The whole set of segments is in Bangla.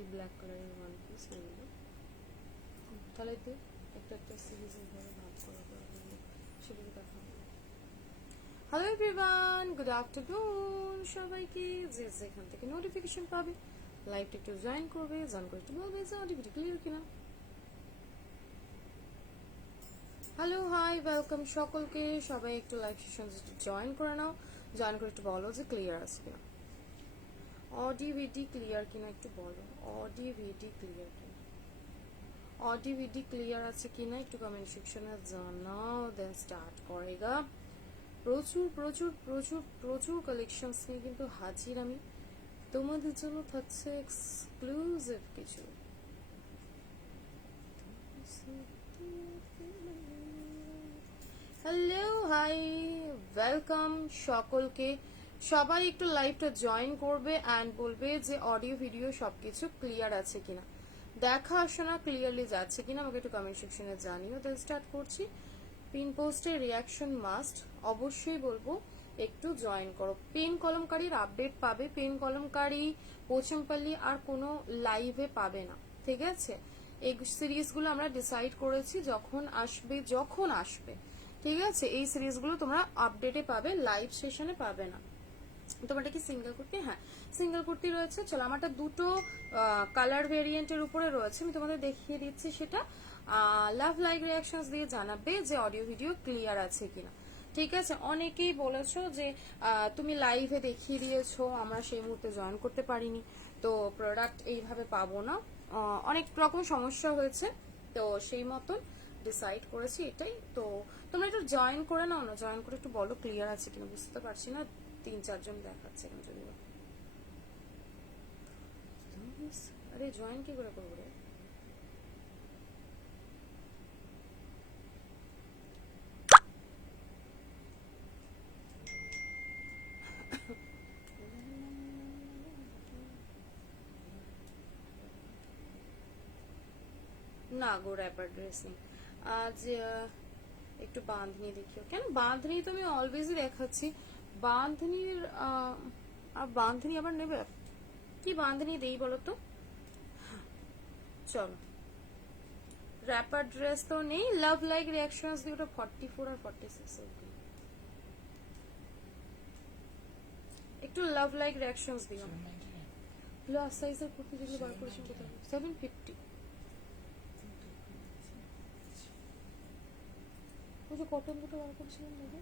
এই ব্ল্যাক কালারের ওয়ান পিস এগুলো তাহলে তো একটা একটা সিরিজের ধরে ভাগ করা সেগুলো দেখাবো। হ্যালো এভরিওয়ান, গুড আফটারনুন সবাইকে, যে যেখান থেকে নোটিফিকেশন পাবে লাইভটা একটু জয়েন করবে, জয়েন করে একটু বলবে যে অডিওটি ক্লিয়ার কিনা। হ্যালো হাই ওয়েলকাম সকলকে, সবাই একটু লাইভ সেশন জয়েন করে নাও, জয়েন করে একটু বলো যে ক্লিয়ার আছে কিনা, অডিও ভিডি ক্লিয়ার কিনা একটু বলো, অডিও ভিডি ক্লিয়ার কিনা, অডিও ভিডি ক্লিয়ার আছে কিনা একটু কমেন্ট সেকশনে জানাও, দেন স্টার্ট করেগা। প্রচুর প্রচুর প্রচুর প্রচুর কালেকশনস নিয়ে কিন্তু হাজির আমি, তোমাদের জন্য থাকছে এক্সক্লুসিভ কিছু। হ্যালো হাই ওয়েলকাম সকলকে, সবাই একটু লাইভটা জয়েন করবে অ্যান্ড বলবে যে অডিও ভিডিও সবকিছু ক্লিয়ার আছে কিনা, দেখা শোনা ক্লিয়ারলি যাচ্ছে কিনা আমাকে একটু কমেন্ট সেকশনে জানিও। দেন স্টার্ট করছি। পিন পোস্টের রিয়াকশন মাস্ট, অবশ্যই বলবো একটু জয়েন করো। পেন কলমকারীর আপডেট পাবে, পেন কলমকারী পোচমপল্লী আর কোনো লাইভে পাবে না, ঠিক আছে? এই সিরিজগুলো আমরা ডিসাইড করেছি যখন আসবে, ঠিক আছে? এই সিরিজগুলো তোমরা আপডেটে পাবে, লাইভ সেশনে পাবে না। তোমারটা কি সিঙ্গেল কুর্তি? হ্যাঁ সিঙ্গেল কুর্তি রয়েছে। চলো, আমারটা দুটো কালার ভেরিয়েন্টের উপরে রয়েছে, আমি তোমাদের দেখিয়ে দিচ্ছি সেটা। লাভ লাইক রিয়াকশনস দিয়ে জানাবে যে অডিও ভিডিও ক্লিয়ার আছে কিনা, ঠিক আছে? অনেকেই বলেছো যে তুমি লাইভে দেখিয়ে দিয়েছো, আমরা সেই মুহূর্তে জয়েন করতে পারিনি, তো প্রোডাক্ট এইভাবে পাবো না, অনেক রকম সমস্যা হয়েছে, তো সেই মতন ডিসাইড করেছি এটাই। তো তোমরা একটু জয়েন করে নাও না, জয়েন করে একটু বলো ক্লিয়ার আছে কিনা, বুঝতে পারছি না, 3-4 জন দেখাচ্ছে এখন যদিও। আরে জয়েন কি করে করবো রে? না গো, র্যাপার ড্রেস নেই আজ, একটু বাঁধনি দেখিও। কেন বাঁধনি তো আমি অলওয়েজই দেখাচ্ছি, বাঁধনির আর বাঁধনি আবার নেবে? কি বাঁধনি দেই বলো তো? চলো, র্যাপার ড্রেস তো নেই, লাভ লাইক রিয়াকশনস দিয়ে ওটা 44 আর 46 একটু লাভ লাইক রিয়াকশনস দিও। প্লাস সাইজের কুর্তি যেগুলো বার করেছেন কোথায়? 750। ওই যে কটন দুটো বার করেছিলাম দাদা,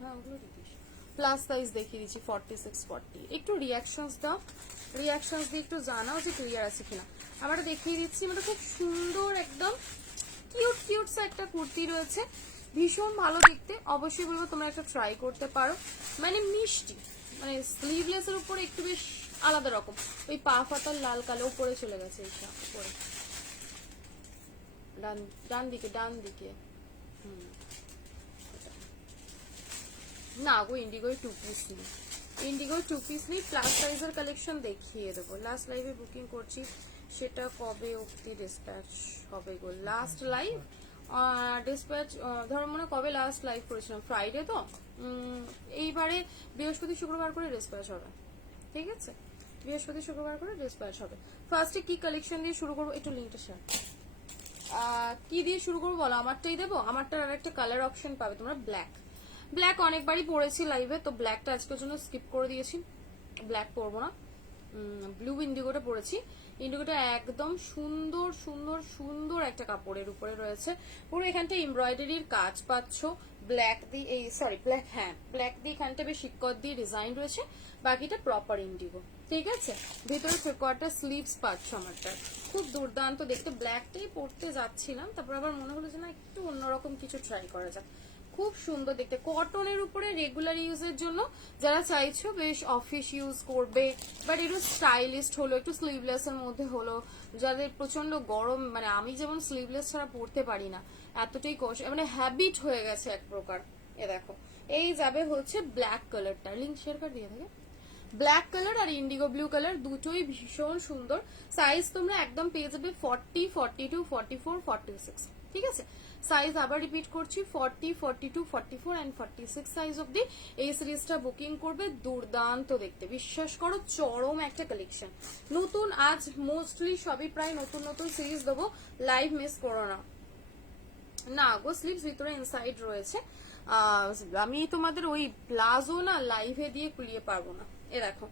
হ্যাঁ ওগুলো দিস। প্লাস সাইজ দেখিয়ে দিচ্ছি 46-40। একটু রিয়াকশনস দাও, রিয়াকশনস দিয়ে একটু জানাও যে ক্লিয়ার আছে কিনা। আমরা দেখিয়ে দিচ্ছি, মানে খুব সুন্দর একদম কিউট কিউট একটা কুর্তি রয়েছে, ভীষণ ভালো দেখতে। অবশ্যই বলবো তোমরা একটা ট্রাই করতে পারো, মানে মিষ্টি, মানে স্লিভলেস এর উপরে একটু বেশ আলাদা রকম, ওই পা ফাতার লাল কালো উপরে চলে গেছে, এইসব উপরে ডান দিকে ডান দিকে। না গো, ইন্ডিগোর 2 পিস নেই, ইন্ডিগোর 2 পিস নেই। প্লাস সাইজের কালেকশন দেখিয়ে দেবো, লাস্ট লাইভে বুকিং করছি, সেটা কবে অবধি ডিসপ্যাচ হবে গো? লাস্ট লাইভ ডিসপ্যাচ ধরো মনে কবে লাস্ট লাইভ করেছিলাম, ফ্রাইডে তো, এইবারে বৃহস্পতি শুক্রবার করে ডিসপ্যাচ হবে, ঠিক আছে? বৃহস্পতি শুক্রবার করে ডিসপ্যাচ হবে। ফার্স্টে কি কালেকশন দিয়ে শুরু করবো, একটু লিঙ্কটা শেয়ার, কি দিয়ে শুরু করবো বলো? আমারটাই দেবো, আমারটার আর একটা কালার অপশন পাবে তোমরা, ব্ল্যাক। ব্ল্যাক অনেকবারই পরেছি লাইভে, তো ব্ল্যাকটা আজকের জন্য স্কিপ করে দিয়েছি, ব্ল্যাক পরবো না। ব্লু ইন্ডিগোটা পরেছি, ইন্ডিগোটা একদম সুন্দর সুন্দর সুন্দর একটা কাপড়ের উপরে রয়েছে, পুরো এখানটা এমব্রয়ডারির কাজ পাচ্ছ, ব্ল্যাক দিয়ে, এই সরি ব্ল্যাক, হ্যাঁ ব্ল্যাক দিয়ে এখানটা বেশ শিকড় দিয়ে ডিজাইন রয়েছে, বাকিটা প্রপার ইন্ডিগো, ঠিক আছে? ভিতরে কোয়ার্টার স্লিভস পাচ্ছ, আমারটা খুব দুর্দান্ত দেখতে। ব্ল্যাকটাই পরতে যাচ্ছিলাম, তারপর আবার মনে হলো যে না একটু অন্যরকম কিছু ট্রাই করা যাক, খুব সুন্দর দেখতে, কটনের উপরে রেগুলার ইউজের জন্য যারা চাইছো বেশ অফিস ইউজ করবে, বাট একটু স্টাইলিস্ট হলো, একটু স্লিভলেস এর মধ্যে হলো, যাদের প্রচন্ড গরম, মানে আমি যেমন স্লিভলেস ছাড়া পরতে পারি না, এতটাই কষ্ট, মানে হ্যাবিট হয়ে গেছে এক প্রকার। এ দেখো, এই যাবে হচ্ছে ব্ল্যাক কালারটা, লিঙ্ক শেয়ার করে দিয়ে থাকে। ব্ল্যাক কালার আর ইন্ডিগো ব্লু কালার দুটোই ভীষণ সুন্দর। সাইজ তোমরা একদম পেয়ে যাবে 40, 42, 44, 46, ঠিক আছে? সাইজ আবার রিপিট করছি 40, 42, 44 এন্ড 46 সাইজ অবধি এই সিরিজটা বুকিং করবে। দুর্দান্ত দেখতে, বিশ্বাস করো চরম একটা কালেকশন। নতুন আজ মোস্টলি সবই প্রায় নতুন নতুন সিরিজ দেবো, লাইভ মিস করো না। না গো, স্লিভস ভিতরে ইনসাইড রয়েছে। আমি তোমাদের ওই প্লাজো না লাইভে দিয়ে খুলিয়ে পারবো না। এ দেখো,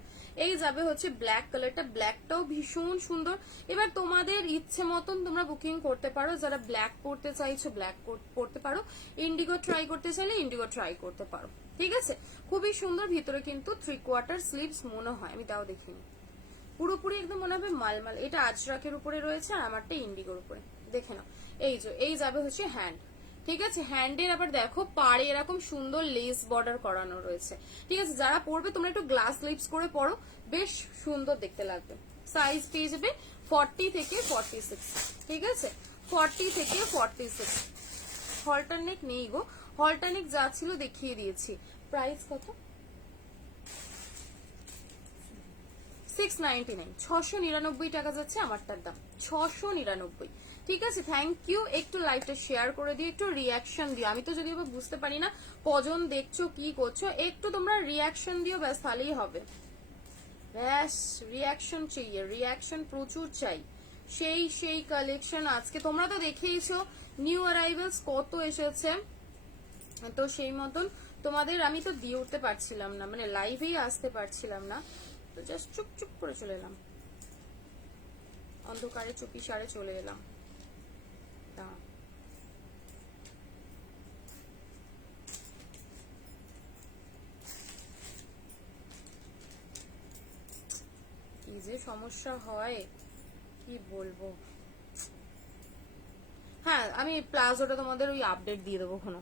এই যাবে হচ্ছে ব্ল্যাক কালারটা, ব্ল্যাকটাও ভীষণ সুন্দর। এবার তোমাদের ইচ্ছে মতন তোমরা বুকিং করতে পারো, যারা ব্ল্যাক পড়তে চাইছো ব্ল্যাক পড়তে পারো, ইন্ডিগো ট্রাই করতে চাইলে ইন্ডিগো ট্রাই করতে পারো, ঠিক আছে। খুবই সুন্দর, ভিতরে কিন্তু 3/4 স্লিভস মনে হয়, আমি তাও দেখিনি, পুরোপুরি একদম মনে হবে মালমাল। এটা আজরাকের উপরে রয়েছে আর আমারটা ইন্ডিগোর উপরে, দেখে নাও। এই যাবে হচ্ছে হ্যান্ড, ঠিক আছে। হ্যান্ডের আবার দেখো পাড়ে এরকম সুন্দর লেস বর্ডার করানো রয়েছে, ঠিক আছে। যারা পরবে তোমরা একটু গ্লাস লিপস করে পরো, বেশ সুন্দর দেখতে লাগবে। সাইজ পেয়ে যাবে 40 থেকে 46, ঠিক আছে, 40 থেকে 46। হলটারনেক নেই গো, হলটারনেক যা ছিল দেখিয়ে দিয়েছি। প্রাইস কত? 699, 699 টাকা যাচ্ছে আমারটার দাম, 699, ঠিক আছে। Thank you. একটু লাইভটা শেয়ার করে দিও, একটু রিয়াকশন দিও। আমি তো যদিও বুঝতে পারি না কজন দেখছো কি করছো, একটু তোমরা রিয়াকশন দিও, ব্যাস তাহলেই হবে। ব্যাস রিয়াকশন চাই, রিয়াকশন প্রচুর চাই। সেই কালেকশন আজকে তোমরা তো দেখেইছো, নিউ অ্যারাইভেলস কত এসেছে, তো সেই মতন তোমাদের আমি তো দিয়ে উঠতে পারছিলাম না, মানে লাইভেই আসতে পারছিলাম না, তো জাস্ট চুপ করে চলে এলাম, অন্ধকারে চুপি সারে চলে এলাম। কি যে সমস্যা হয় কি বলবো। হ্যাঁ, আমি প্লাজোটা তোমাদের ওই আপডেট দিয়ে দেবো, কোনো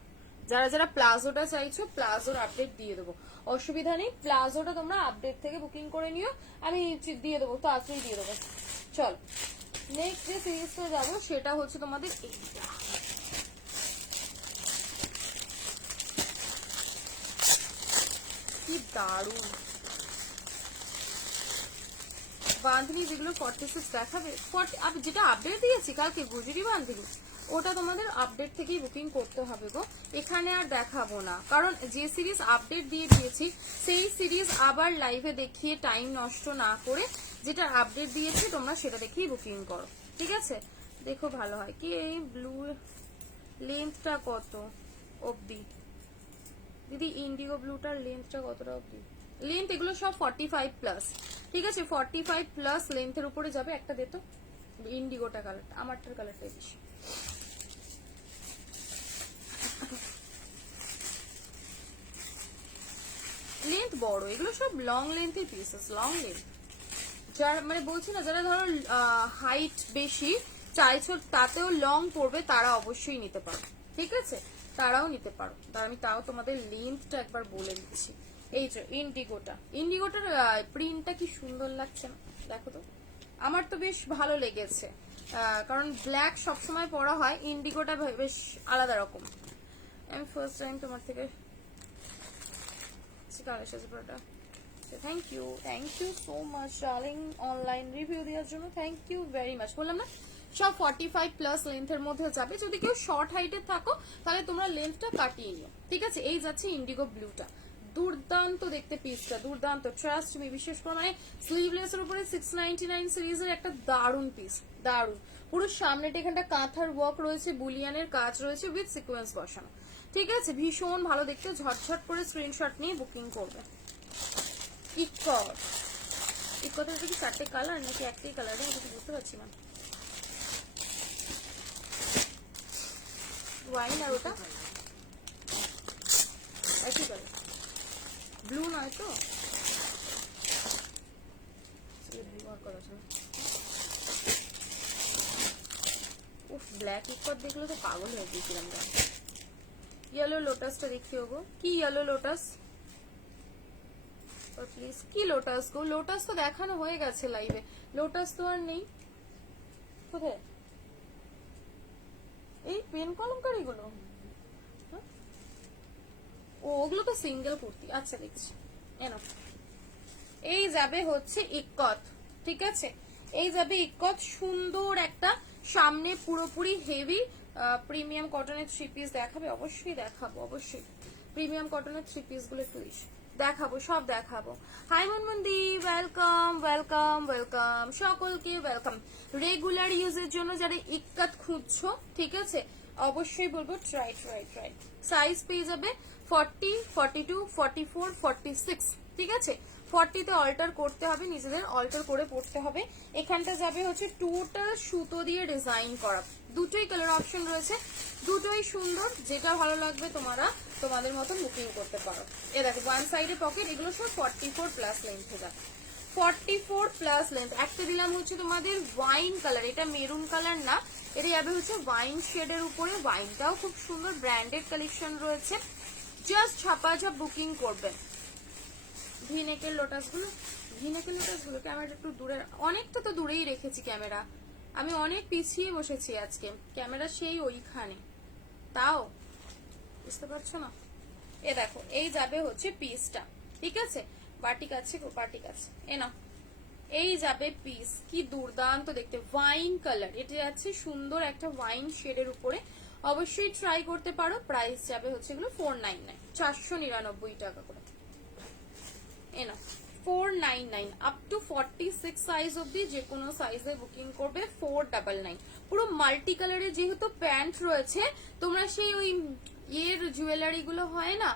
যারা যারা প্লাজোটা চাইছো প্লাজোর আপডেট দিয়ে দেবো, অসুবিধা নেই। প্লাজোটা তোমরা আপডেট থেকে বুকিং করে নিও, আমি দিয়ে দেবো, তাড়াতাড়ি দিয়ে দেবো। চল নেক্সট যে সিরিজটা যাবো সেটা হচ্ছে তোমাদের এইটা, কি দারুণ বাঁধনি, যেগুলো 46 দেখাবে, যেটা আপডেট দিয়েছি কালকে গুজরি বাঁধনি, ওটা তোমাদের আপডেট থেকেই বুকিং করতে হবে গো, এখানে আর দেখাবো না। কারণ যে সিরিজ আপডেট দিয়ে দিয়েছি সেই সিরিজ আবার লাইভে দেখিয়ে টাইম নষ্ট না করে যেটা আপডেট দিয়েছি তোমরা সেটা দেখেই বুকিং করো, ঠিক আছে। দেখো ভালো হয় কি, এই ব্লু লেন্থটা কত অবধি দিদি, ইন্ডিগো ব্লুটার লেন্থটা কতটা অবধি? লেন্থ এগুলো সব 45 প্লাস, ঠিক আছে, 45 প্লাস লেন্থের উপরে যাবে। একটা দে তো, ইন্ডিগোটা কালারটা, আমারটার কালারটাই বেশি। লেন্থ বড়, এগুলো সব লং লেন্থের পিসেস, লং লেন্থ। যারা মানে বলছি না, যারা ধরো হাইট বেশি চাইছো তাতেও লং পড়বে, তারা অবশ্যই নিতে পারো, ঠিক আছে, তারাও নিতে পারো। আমি তাও তোমাদের লেন্থটা একবার বলে দিচ্ছি। এই যে ইন্ডিগোটার প্রিন্টটা কি সুন্দর লাগছে না, দেখো তো, আমার তো বেশ ভালো লেগেছে, কারণ ব্ল্যাক সবসময় পরা হয়, ইন্ডিগোটা বেশ আলাদা রকম। আমি ফার্স্ট টাইম তোমার থেকে thank you so much darling, online review দেওয়ার জন্য থ্যাংক ইউ ভেরি মাচ। বললাম না সব 45 প্লাস লেন্থের মধ্যে যাবে, যদি কেউ শর্ট হাইটে থাকো তাহলে তোমরা লেন্থটা কাটিয়ে নিও, ঠিক আছে। এই যাচ্ছে ইন্ডিগো ব্লুটা, দুর্দান্ত দেখতে পিসটা, দুর্দান্ত, ট্রাস্ট মি, বিশেষ করে মানে স্লিভলেস এর উপরে 699 সিরিজের একটা দারুণ পিস, দারুণ। পুরো সামনেটা এখানটা কাঁথার ওয়ার্ক রয়েছে, বুলিয়ানের কাজ রয়েছে উইথ সিকোয়েন্স বসানো, ঠিক আছে, ভীষণ ভালো দেখতে। ঝটঝট করে স্ক্রিনশট নিয়ে বুকিং করবে। ইকটের কি 4টে কালার নাকি একটাই কালার, আমি কিছু বুঝতে পারছি না। ওয়াইন আর ওটা একই কালার, ব্লু নয় তো, উফ ব্ল্যাক ইকট দেখলে তো পাগল হয়ে গেছিলাম। ইয়েলো লোটাসটা দেখিও গো, কি ইয়েলো লোটাস প্লিজ, কি লোটাস গো, লোটাস তো দেখানো হয়ে গেছে লাইভে, লোটাস তো আর নেই কোথায়। এই পেন কলমকারি গুলো, ওগুলো তো সিঙ্গেল কুর্তি, আচ্ছা দেখছি। এই যাবে হচ্ছে ইক্কত, ঠিক আছে, এই যাবে ইক্কত, সুন্দর একটা সামনে পুরোপুরি হেভি প্রিমিয়াম কটনের 3 পিস দেখাবে? অবশ্যই দেখাবো, অবশ্যই প্রিমিয়াম কটনের 3 পিস গুলো একটু দেখাবো, সব দেখাবো। হাই মনমন্দি, ওয়েলকাম ওয়েলকাম ওয়েলকাম, সকলকে ওয়েলকাম। রেগুলার ইউজের জন্য যারা ইক্কাত খুঁজছো, ঠিক আছে, অবশ্যই বলবো ট্রাই ট্রাই ট্রাই। সাইজ পেয়ে যাবে 40, 42, 44, 46, ঠিক আছে। 40 তে অল্টার করতে হবে, নিজেদের অল্টার করে পড়তে হবে। এখানটা যাবে হচ্ছে টোটাল সুতো দিয়ে ডিজাইন করা, দুটোই কালার অপশন রয়েছে, দুটোই সুন্দর, যেটা ভালো লাগবে তোমরা তোমাদের মতন বুকিং করতে পারো। এ দেখো ওয়ান সাইডে পকেট, এগুলো সব 44 প্লাস লেন্থে যাবে, 44 প্লাস লেন্থ। একটা দিলাম হচ্ছে তোমাদের ওয়াইন কালার, এটা মেরুন কালার না, এটা যাবে হচ্ছে ওয়াইন শেডের উপরে, ওয়াইনটাও খুব সুন্দর, ব্র্যান্ডেড কালেকশন রয়েছে, জাস্ট ঝাপাঝাপ বুকিং করবেন। ভিনেকের লোটাসগুলো, ভিনেকের লোটাসগুলো ক্যামেরাটা একটু দূরে, অনেকটা তো দূরেই রেখেছি ক্যামেরা, আমি অনেক পিছিয়ে বসেছি আজকে, ক্যামেরা সেই ওইখানে, তাও বুঝতে পারছো না। এ দেখো এই যাবে হচ্ছে পিসটা, ঠিক আছে, বাটিক আছে, বাটিক আছে, এ না, এই যাবে পিস, কি দুর্দান্ত দেখতে, ওয়াইন কালার, এটা যাচ্ছে সুন্দর একটা ওয়াইন শেডের উপরে, অবশ্যই ট্রাই করতে পারো। প্রাইস যাবে হচ্ছে এগুলো 499, 499 টাকা করে। এ না 499 আপ টু 46 সাইজ অব্দি যে কোনো সাইজে বুকিং করবে 499। পুরো মাল্টি কালারের যেহেতু প্যান্ট রয়েছে, তোমরা সেই ওই ইয়ের জুয়েলারি গুলো হয় না,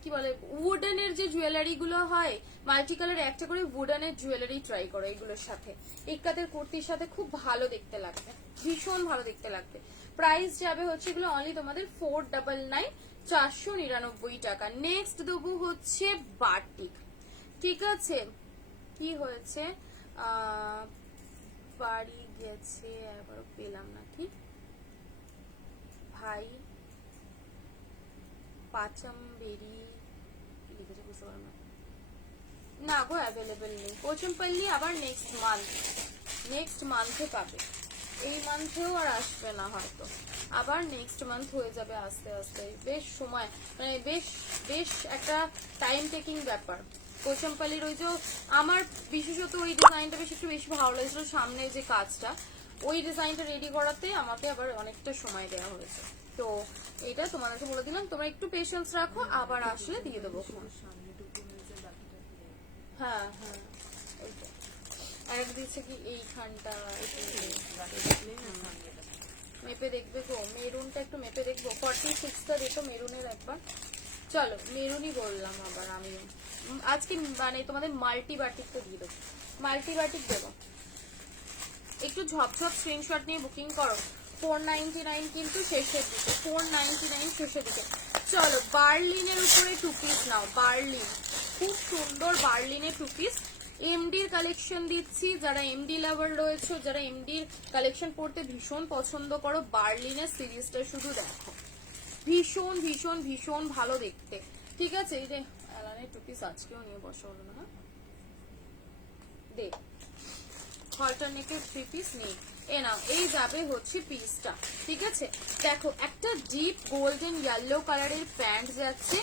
কি বলে উডেনের যে জুয়েলারি গুলো হয়, মাল্টি কালার একটা করে উডেনের জুয়েলারি ট্রাই করো এগুলোর সাথে, ইক্কাতের কুর্তির সাথে খুব ভালো দেখতে লাগবে, ভীষণ ভালো দেখতে লাগবে। প্রাইস যাবে হচ্ছে এগুলো অনলি তোমাদের 499, 499 টাকা। নেক্সট দেবো হচ্ছে বাটিক, ঠিক আছে, কি হয়েছে বাড়ি গেছে, একবারও পেলাম নাকি ভাই, পাচামবেরি লিখেছে, বুঝতে পারলাম না গো, অ্যাভেলেবেল নেই কোচমপল্লি, আবার নেক্সট মান্থে পাবে, এই মান্থেও আর আসবে না হয়তো, আবার নেক্সট মান্থ হয়ে যাবে আস্তে আস্তে, বেশ সময়, মানে বেশ একটা টাইম টেকিং ব্যাপার। কোচমপল্লির ওই যে আমার বিশেষত ওই ডিজাইনটা একটু বেশি ভালো লাগছিল, সামনে যে কাজটা, ওই ডিজাইনটা রেডি করাতে আমাকে আবার অনেকটা সময় দেওয়া হয়েছে, তো এটা তোমাদেরকে বলে দিলাম, তোমরা একটু পেশেন্স রাখো, আবার আসলে দিয়ে দেবো ফোন। হ্যাঁ হ্যাঁ, আর এক দিচ্ছে কি এইখানটা মেপে দেখবে গো, মেরুনটা একটু মেপে দেখবো, 46টা দেখো মেরুনের একবার, চলো মেরুনই বললাম আবার আমি, আজকে মানে তোমাদের মাল্টি বাটিক তো দিয়ে দেবো, মাল্টি বাটিক দেবো, একটু ঝপঝপ স্ক্রিনশট নিয়ে বুকিং করো। 499 কিন্তু শেষের দিকে, 499 শেষের দিকে। চলো বার্লিনের উপরে 2 পিস নাও, বার্লিন খুব সুন্দর, বার্লিনের 2 পিস, এমডির কালেকশন দিচ্ছি, যারা এমডি লাভার রয়েছে, যারা এমডির কালেকশন পড়তে ভীষণ পছন্দ করো, বার্লিনের সিরিজটা শুধু দেখো, ভীষণ ভীষণ ভীষণ ভালো দেখতে, ঠিক আছে। এই যে অ্যালানের 2 পিস আজকেও নিয়ে বসা হলো না, দেখ অল্টারনেটিভ 3 পিস নেই, এ নাও এই যাবে হচ্ছে পিসটা, ঠিক আছে। দেখো একটা ডিপ গোল্ডেন ইয়েলো কালারের প্যান্ট যাচ্ছে,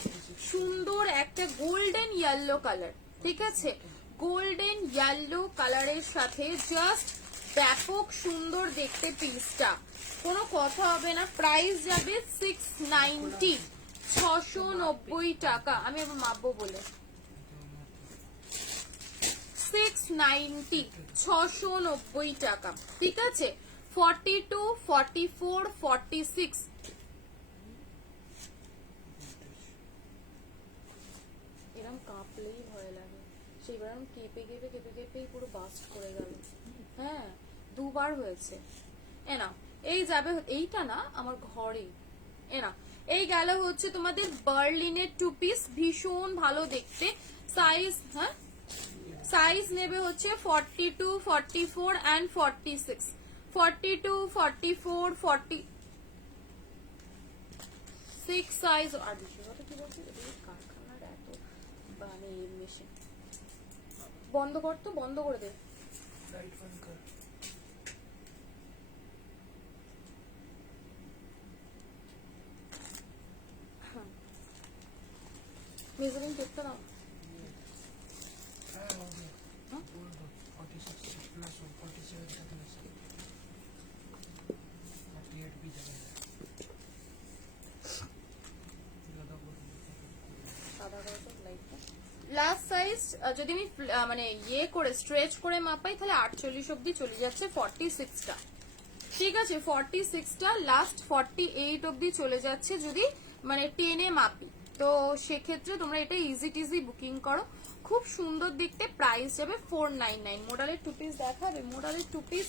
সুন্দর একটা গোল্ডেন ইয়েলো কালার, ঠিক আছে, গোল্ডেন ইয়েলো কালারের সাথে জাস্ট ব্যাপক সুন্দর দেখতে পিসটা, কোনো কথা হবে না। প্রাইস যাবে 690, 690 টাকা, আমি আবার মাপবো বলে 690, 690 টাকা, ঠিক আছে। 42, 44, 46, এরকম কাঁপলেই ভয় লাগে, সেইবার আমি কেঁপে কেঁপে কেঁপে কেঁপেই পুরো বাস্ট করে গেল, হ্যাঁ 2 বার হয়েছে। এ না এই যাবে, এইটা না আমার ঘরে, এ না এই গেল হচ্ছে তোমাদের বার্লিনের 2 পিস, ভীষণ ভালো দেখতে, সাইজ, হ্যাঁ সাইজ নেবে হচ্ছে 42, 44 and 46, 42, 44, 46 সাইজ। আর বেশি কথা কি বলছি, কারখানার এত মানে মেশিন বন্ধ কর, তো বন্ধ করে দে, মেজারিং টেপটা দাও, 46 प्लस 47 38 भी जाएगा। লাস্ট সাইজ যদি আমি মানে ইয়ে করে স্ট্রেচ করে মাপাই তাহলে 48 অবধি চলে যাচ্ছে 46টা, ঠিক আছে 46টা, লাস্ট 48 অবধি চলে যাচ্ছে যদি মানে টেনে মাপি। তো সেক্ষেত্রে তোমরা এটা ইজি টিজি বুকিং করো, খুব সুন্দর দেখতে, প্রাইস যাবে 499। মোডালের 2 পিস দেখাবে, মোডালের 2 পিস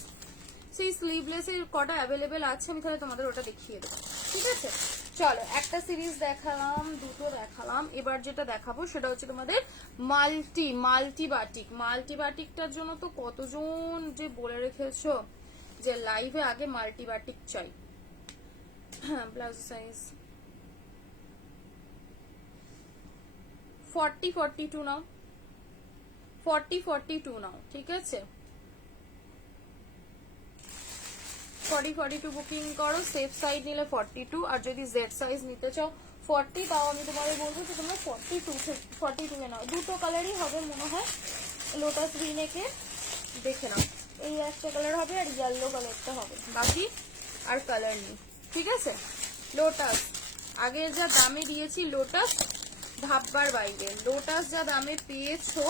সেই স্লিভলেস এর কটা অ্যাভেলেবেল আছে, আমি তাহলে তোমাদের ওটা দেখিয়ে দেবো, ঠিক আছে। চলো একটা সিরিজ দেখালাম, দুটো দেখালাম, এবার যেটা দেখাবো সেটা হচ্ছে তোমাদের মাল্টি বাটিকটার জন্য তো কতজন যে বলে রেখেছো যে লাইভে আগে মাল্টি বাটিক চাই। হ্যাঁ প্লাজো সাইজ 40-42 নাও, 40-42 নাও, ঠিক আছে 40-42 বুকিং করো। সেফ সাইজ নিলে 42, আর যদি জেড সাইজ নিতে চাও 40, তাও আমি তোমাদের বলবো যে তোমরা 42 এ নাও। দুটো কালারই হবে মনে হয়, লোটাস গ্রিনেকে দেখে নাও, এই একটা কালার হবে আর ইয়েলো কালারটা হবে, বাকি আর কালার নেই, ঠিক আছে। লোটাস আগের যা দামে দিয়েছি, লোটাস ভাববার বাইরে, লোটাস যা দামে পেয়েছো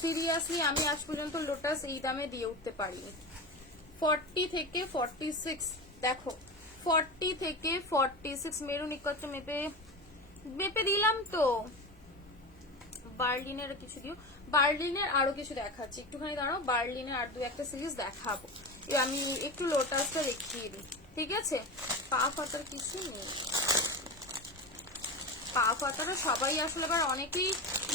সিরিয়াসলি আমি আজ পর্যন্ত লোটাস এই দামে দিয়ে উঠতে পারিনি। 40 থেকে 46 দেখো, 40 থেকে 46 মেরুন একটু মেপে দিলাম তো। বার্লিনের কিছু দিও, বার্লিনের আরো কিছু দেখাচ্ছি, একটুখানি দাঁড়াও, বার্লিনের আর দু একটা সিরিজ দেখাবো। আমি একটু লোটাসটা দেখিয়ে দিই, ঠিক আছে। পা ফাতার কিছু নেই, পা ফাতাটা সবাই আসলে এবার অনেকেই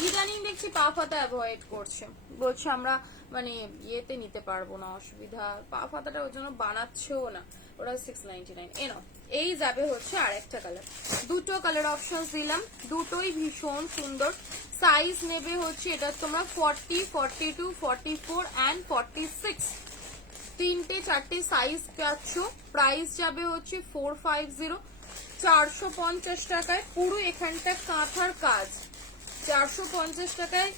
ইদানিং দেখছি পা ফাতা অ্যাভয়েড করছে, বলছে আমরা মানে ইয়েতে নিতে পারবো না, অসুবিধা, পা ফাতাটা ওর জন্য বানাচ্ছেও না, ওরা 699। এনো এই যাবে হচ্ছে আর একটা কালার, দুটো কালার অপশন দিলাম, দুটোই ভীষণ সুন্দর। সাইজ নেবে হচ্ছে এটা তোমরা 40, 42, 44 অ্যান্ড 46, তিনটে চারটে সাইজ পাচ্ছ। প্রাইস যাবে হচ্ছে 450, 450 টাকায়। পুরো এখানটা কাঁথার কাজ, 450 টাকায়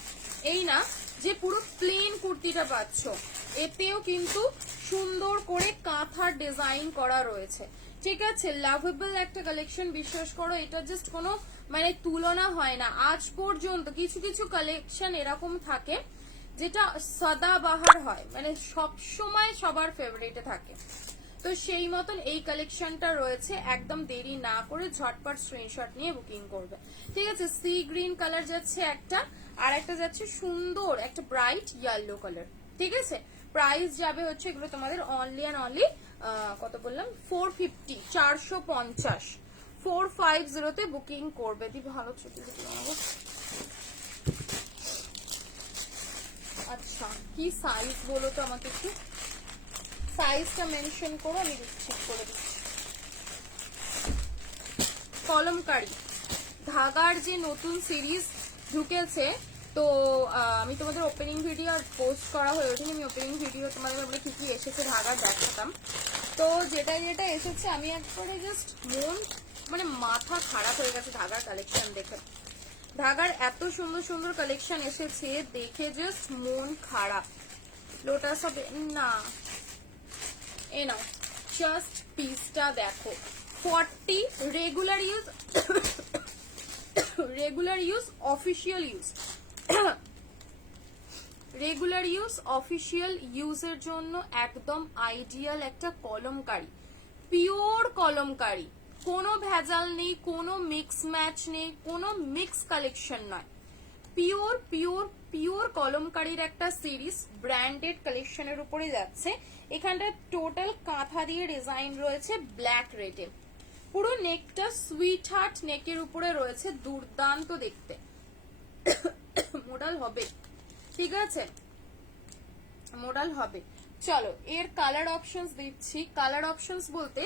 এই না যে পুরো প্লেন কুর্তিটা পাচ্ছ, এতেও কিন্তু সুন্দর করে কাঁথার ডিজাইন করা রয়েছে, ঠিক আছে। লাভেবল একটা কালেকশন, বিশ্বাস করো, এটা জাস্ট কোনো মানে তুলনা হয় না। আজ পর্যন্ত কিছু কিছু কালেকশন এরকম থাকে যেটা সদাবাহার হয়, মানে সব সময় সবার ফেভারিটে থাকে, তো সেই মতন এই কালেকশনটা রয়েছে। একদম দেরি না করে ঝটপট স্ক্রিনশট নিয়ে বুকিং করবে, ঠিক আছে। সি গ্রিন কালার যাচ্ছে একটা, আর একটা যাচ্ছে সুন্দর একটা ব্রাইট ইয়েলো কালার, ঠিক আছে। প্রাইস যাবে হচ্ছে এগুলো তোমাদের অনলি অ্যান্ড অনলি কত বললাম 450, 450, 450 তে বুকিং করবে। দি ভালো ছুটি বানাবো। আচ্ছা কি সাইজ বলো তো আমাকে একটু, সাইজটা মেনশন করো, আমি ঠিক করে দিচ্ছি। কলমকারি ধাগার যে নতুন সিরিজ ঢুকেছে, তো আমি তোমাদের ওপেনিং ভিডিও পোস্ট করা হয়ে ওঠেনি, আমি ওপেনিং ভিডিও তোমাদের ব্যাপারে কি কি এসেছে ধাগার দেখাতাম। তো যেটা যেটা এসেছে আমি একবারে জাস্ট মন মানে মাথা খারাপ হয়ে গেছে ধাগার কালেকশন দেখে। ধাগার এত সুন্দর সুন্দর কালেকশন এসেছে দেখে জাস্ট মন খারাপ। লোটাস হবে না, এ নাও জাস্ট পিসটা দেখো, 40 regular use, regular use official use, regular use official ইউজের জন্য একদম আইডিয়াল একটা কলমকারি, পিওর কলমকারি, কোনো ভেজাল নেই, কোনো মিক্স ম্যাচ নেই, কোনো মিক্স কালেকশন নয়, পিওর পিওর পিওর কলমকারির একটা সিরিজ ব্র্যান্ডেড কালেকশনের উপরে যাচ্ছে। এখানটা টোটাল কাঁথা দিয়ে ডিজাইন রয়েছে ব্ল্যাক রেডে, পুরো নেকটা সুইট হার্ট নেকের উপরে রয়েছে, দুর্দান্ত দেখতে, মোডাল হবে, ঠিক আছে মোডাল হবে। চলো এর কালার অপশনস দিচ্ছি। কালার অপশনস বলতে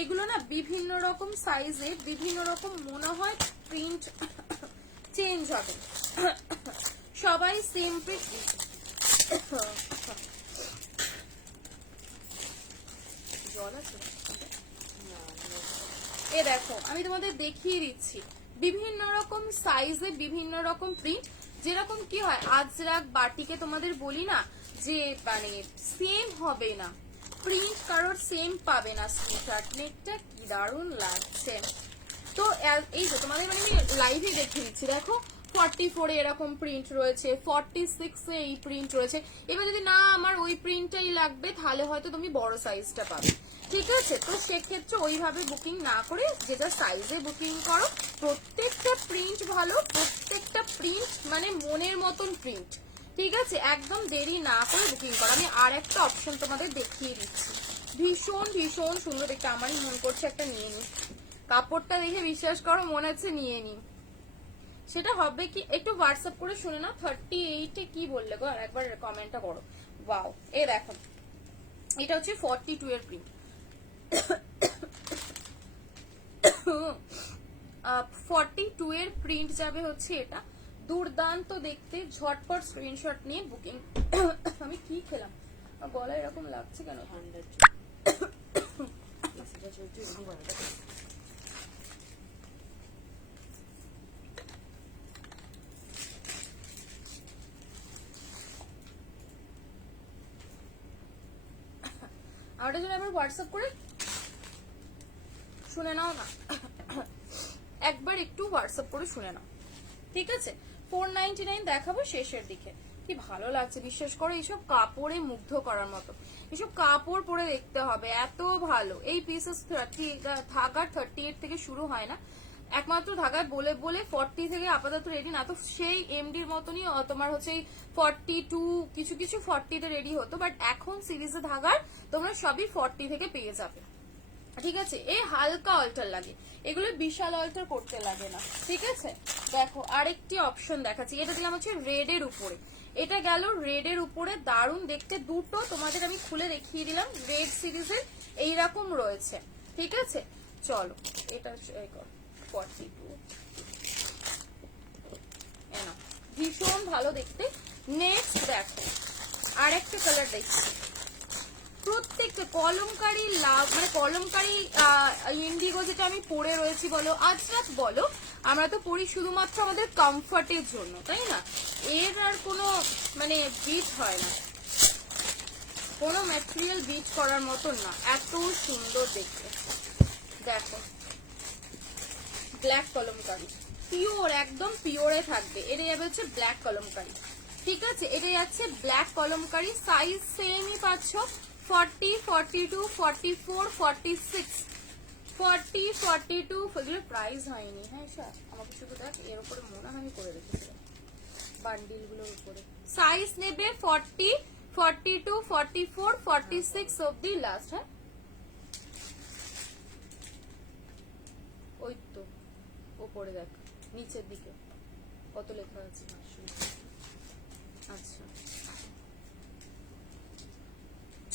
এগুলো না বিভিন্ন রকম সাইজে বিভিন্ন রকম মনে হয় প্রিন্ট চেঞ্জ হবে, সবাই সেম প্রিন্ট। জল আছে এ দেখো, আমি তোমাদের দেখিয়ে দিচ্ছি বিভিন্ন রকম সাইজে বিভিন্ন রকম প্রিন্ট, যেরকম কি হয় আজরাক বাটিকে তোমাদের বলি না যে মানে সেম হবে না, প্রিন্ট কারোর সেম পাবে না। স্ক্রিনশট নেকটা কি দারুণ লাগছে। তো এই যে তোমাদের মানে আমি লাইভে দেখিয়ে দিচ্ছি, দেখো 44 এরকম প্রিন্ট রয়েছে, 46 এ এই প্রিন্ট রয়েছে। এবার যদি না আমার ওই প্রিন্টটাই লাগবে তাহলে হয়তো তুমি বড় সাইজটা পাবে, ঠিক আছে? তো সেক্ষেত্রে ওইভাবে বুকিং না করে যেটা সাইজে বুকিং করো। প্রত্যেকটা প্রিন্ট ভালো, প্রত্যেকটা প্রিন্ট মানে মনের মতন প্রিন্ট, ঠিক আছে? একদম দেরি না করে বুকিং করো। আমি আর একটা অপশন তোমাদের দেখিয়ে দিচ্ছি, ভীষণ ভীষণ সুন্দর দেখতে। আমারই মন করছে একটা নিয়ে নি, কাপড়টা দেখে বিশ্বাস করো মনে হচ্ছে নিয়ে নি। সেটা হবে কি একটু হোয়াটসঅ্যাপ করে শুনে নাও। 38 কি বললে গো, আর একবার কমেন্টটা করো। ওয়াও, এই দেখো এটা হচ্ছে 42 এর প্রিন্ট। 42 এর প্রিন্ট যাবে হচ্ছে এটা, দুর্দান্ত দেখতে। ঝটপট স্ক্রিনশট নিয়ে বুকিং। আমি কি খেলাম, গলায় এরকম লাগছে কেন? আমাদের জন্য একবার হোয়াটসঅ্যাপ করে শুনে নাও না, একবার একটু হোয়াটসঅ্যাপ করে শুনে নাও, ঠিক আছে? 499 দেখাবো শেষের দিকে। কি ভালো লাগছে বিশ্বাস করো, এইসব কাপড়ে মুগ্ধ করার মতো। এইসব কাপড় পরে দেখতে হবে, এত ভালো। এই পিসেস 30 ধাগার 38 থেকে শুরু হয় না, একমাত্র ধাগায় বলে বলে 40 থেকে আপাতত রেডি না তো সেই এমডির মতনই তোমার হচ্ছে 42 কিছু কিছু 40 তে রেডি হতো, বাট এখন সিরিজে ধাগার তোমরা সবই 40 থেকে পেয়ে যাবে, ঠিক আছে? এই হালকা অল্টার লাগে, এগুলো বিশাল অল্টার করতে লাগে না, ঠিক আছে? দেখো আরেকটি অপশন দেখাচ্ছি, এটা দিলাম হচ্ছে রেড এর উপরে। এটা গেল রেড এর উপরে, দারুণ দেখতে। দুটো তোমাদের আমি খুলে দেখিয়ে দিলাম, রেড সিরিজের এইরকম রয়েছে, ঠিক আছে? চলো এটা 42 ভীষণ ভালো দেখতে। নেক্সট দেখো আরেকটা কালার দেখছি, প্রত্যেকটা কলমকারি লাভ মানে কলমকারি ইন্ডিগো যেটা আমি পরে রয়েছি বলো, আজরাক বলো, আমরা তো পরি শুধুমাত্র আমাদের কমফর্টের জন্য, তাই না? এর আর কোনো মানে বিট হয় না, কোনো ম্যাটেরিয়াল বিট করার মতন না, এত সুন্দর দেখতে। দেখো ব্ল্যাক কলমকারি, পিওর একদম পিওরে থাকবে। এটা যাবে হচ্ছে ব্ল্যাক কলমকারি, ঠিক আছে? এটা যাচ্ছে ব্ল্যাক কলমকারি, সাইজ সেমই পাচ্ছ 40, 42, 44, 46, 40, 42। এগুলো প্রাইস হয়নি, হ্যাঁ স্যার আমাকে শুধু দেখ, এর উপরে মনে হয় আমি করে রেখেছিলাম বান্ডিল গুলোর উপরে। সাইজ নেবে 40, 42, 44, 46 অব্দি লাস্ট। হ্যাঁ ওই তো উপরে দেখ নিচের দিকে কত লেখা আছে। আচ্ছা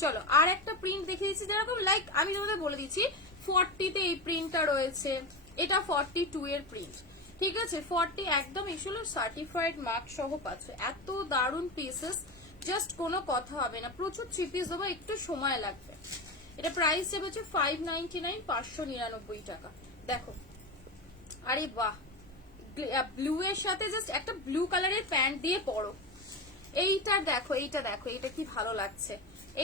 চলো আর একটা প্রিন্ট দেখিয়ে দিচ্ছি, যেরকম লাইক আমি তোমাদের বলে দিচ্ছি 40 তে এই প্রিন্টটা রয়েছে, এটা 42 এর প্রিন্ট, ঠিক আছে? 40 একদম এগুলো সার্টিফাইড মার্ক সহ পাচ্ছ, এত দারুন পিসেস, জাস্ট কোনো কথা হবে না। প্রচুর থ্রি পিস দেবো, একটু সময় লাগবে। এটা প্রাইস যাবে হচ্ছে 599, 599 টাকা। দেখো আরে বাহ, ব্লু এর সাথে জাস্ট একটা ব্লু কালারের প্যান্ট দিয়ে পরো, এইটা দেখো, এইটা দেখো, এটা কি ভালো লাগছে।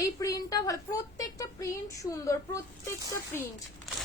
এই প্রিন্টটা ভালো, প্রত্যেকটা প্রিন্ট সুন্দর, প্রত্যেকটা প্রিন্ট।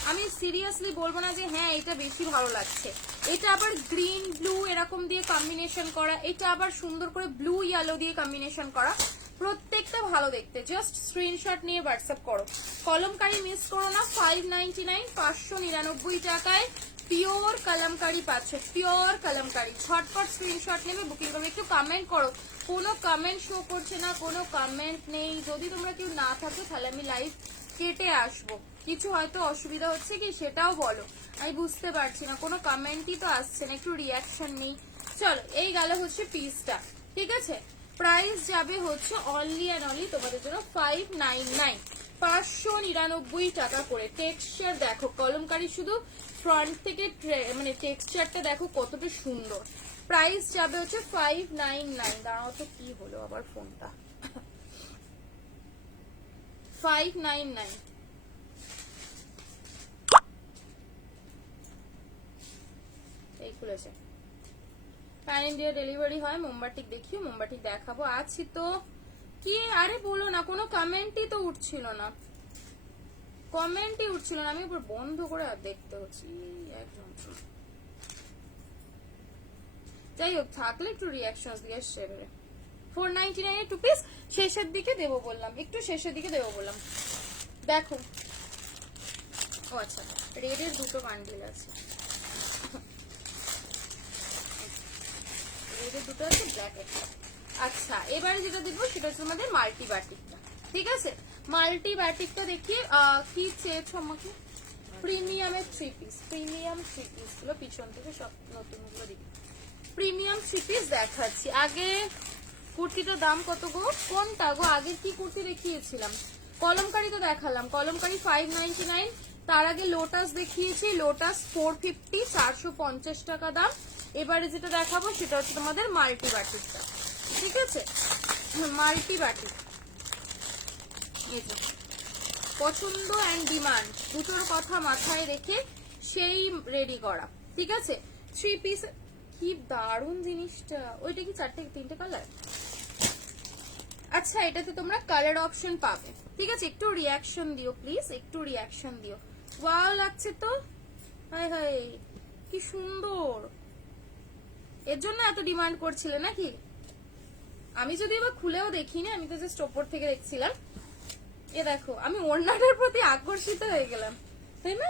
আমি সিরিয়াসলি বলবো না যে হ্যাঁ এটা বেশি ভালো লাগছে। এটা আবার গ্রিন ব্লু এরকম দিয়ে কম্বিনেশন করা, এটা আবার সুন্দর করে ব্লু ইয়েলো দিয়ে কম্বিনেশন করা, প্রত্যেকটা ভালো দেখতে। জাস্ট স্ক্রিনশট নিয়ে হোয়াটসঅ্যাপ করো, কলমকারি মিস করো না। 599, 599 টাকায় পিওর কলমকারি পাচ্ছে, পিওর কলমকারি। ঝটপট স্ক্রিনশট নেবে, বুকিং করবে। একটু কমেন্ট করো, কোনো কমেন্ট শো করছে না, কোনো কমেন্ট নেই। যদি তোমরা কেউ না থাকো তাহলে আমি লাইভ কেটে আসবো, কিছু হয়তো অসুবিধা হচ্ছে কি সেটাও বলো, আমি বুঝতে পারছি না, কোনো কমেন্টই তো আসছে না, একটু রিয়াকশন নেই। চলো এই গেল হচ্ছে পিসটা, ঠিক আছে? প্রাইস যাবে হচ্ছে অনলি অ্যান্ড অনলি তোমাদের জন্য 599, 599 টাকা করে। টেক্সচার দেখো কলমকারি, শুধু ফ্রন্ট থেকে মানে টেক্সচারটা দেখো কতটা সুন্দর। প্রাইস যাবে হচ্ছে 599। দাঁড়াও তো কি হলো আবার ফোনটা, 599। এই খুলেছে, প্যান ইন্ডিয়া ডেলিভারি হয়। মোমবাটিক দেখিও, মোমবাটিক দেখাবো। আছি তো কি, আরে বলো না, কোনো কমেন্টই তো উঠছিল না, কমেন্টই উঠছিল না। আমি উপর বন্ধ করে আর দেখতে হচ্ছে একদম। যাই হোক থাকলে একটু রিয়াকশন দিয়ে শেয়ারে 499 এর 2 পিস শেষের দিকে দেবো বললাম, একটু শেষের দিকে দেবো বললাম। দেখো ও আচ্ছা রেডের দুটো বান্ডিল আছে, রেডের দুটো আছে ব্ল্যাক একটা। আচ্ছা এবারে যেটা দেখবো সেটা হচ্ছে আমাদের মাল্টি বাটিকটা, ঠিক আছে। মাল্টি বাটিকটা দেখি কি চেয়েছো আমাকে, প্রিমিয়ামের 3 পিস, প্রিমিয়াম 3 পিস গুলো পিছন থেকে সব নতুন গুলো দেখি, প্রিমিয়াম 3 পিস দেখাচ্ছি। আগে কুর্তিটার দাম কত গো, কোনটা গো, আগে কি কুর্তি দেখিয়েছিলাম, কলমকারি তো দেখালাম, কলমকারি 599, তার আগে লোটাস দেখিয়েছি, লোটাস 450, 450 টাকা দাম। এবারে যেটা দেখাবো সেটা হচ্ছে তোমাদের মাল্টি বাটিকটা, ঠিক আছে। মাল্টি বাটিক এই যে পছন্দ অ্যান্ড ডিমান্ড দুটোর কথা মাথায় রেখে সেই রেডি করা, ঠিক আছে। 3 পিস কি দারুণ জিনিসটা, ওইটা কি 4-3টে কালার, আচ্ছা এটাতে তোমরা কালার অপশন পাবে, ঠিক আছে। একটু রিয়াকশন দিও প্লিজ, একটু রিয়াকশন দিও। ওয়াও লাগছে তো, হায় হায় কি সুন্দর, এর জন্য এত ডিমান্ড করছিলে নাকি। আমি যদি এবার খুলেও দেখিনি, আমি তো জাস্ট ওপর থেকে দেখছিলাম। এ দেখো আমি ওড়নাটার প্রতি আকর্ষিত হয়ে গেলাম, তাই না,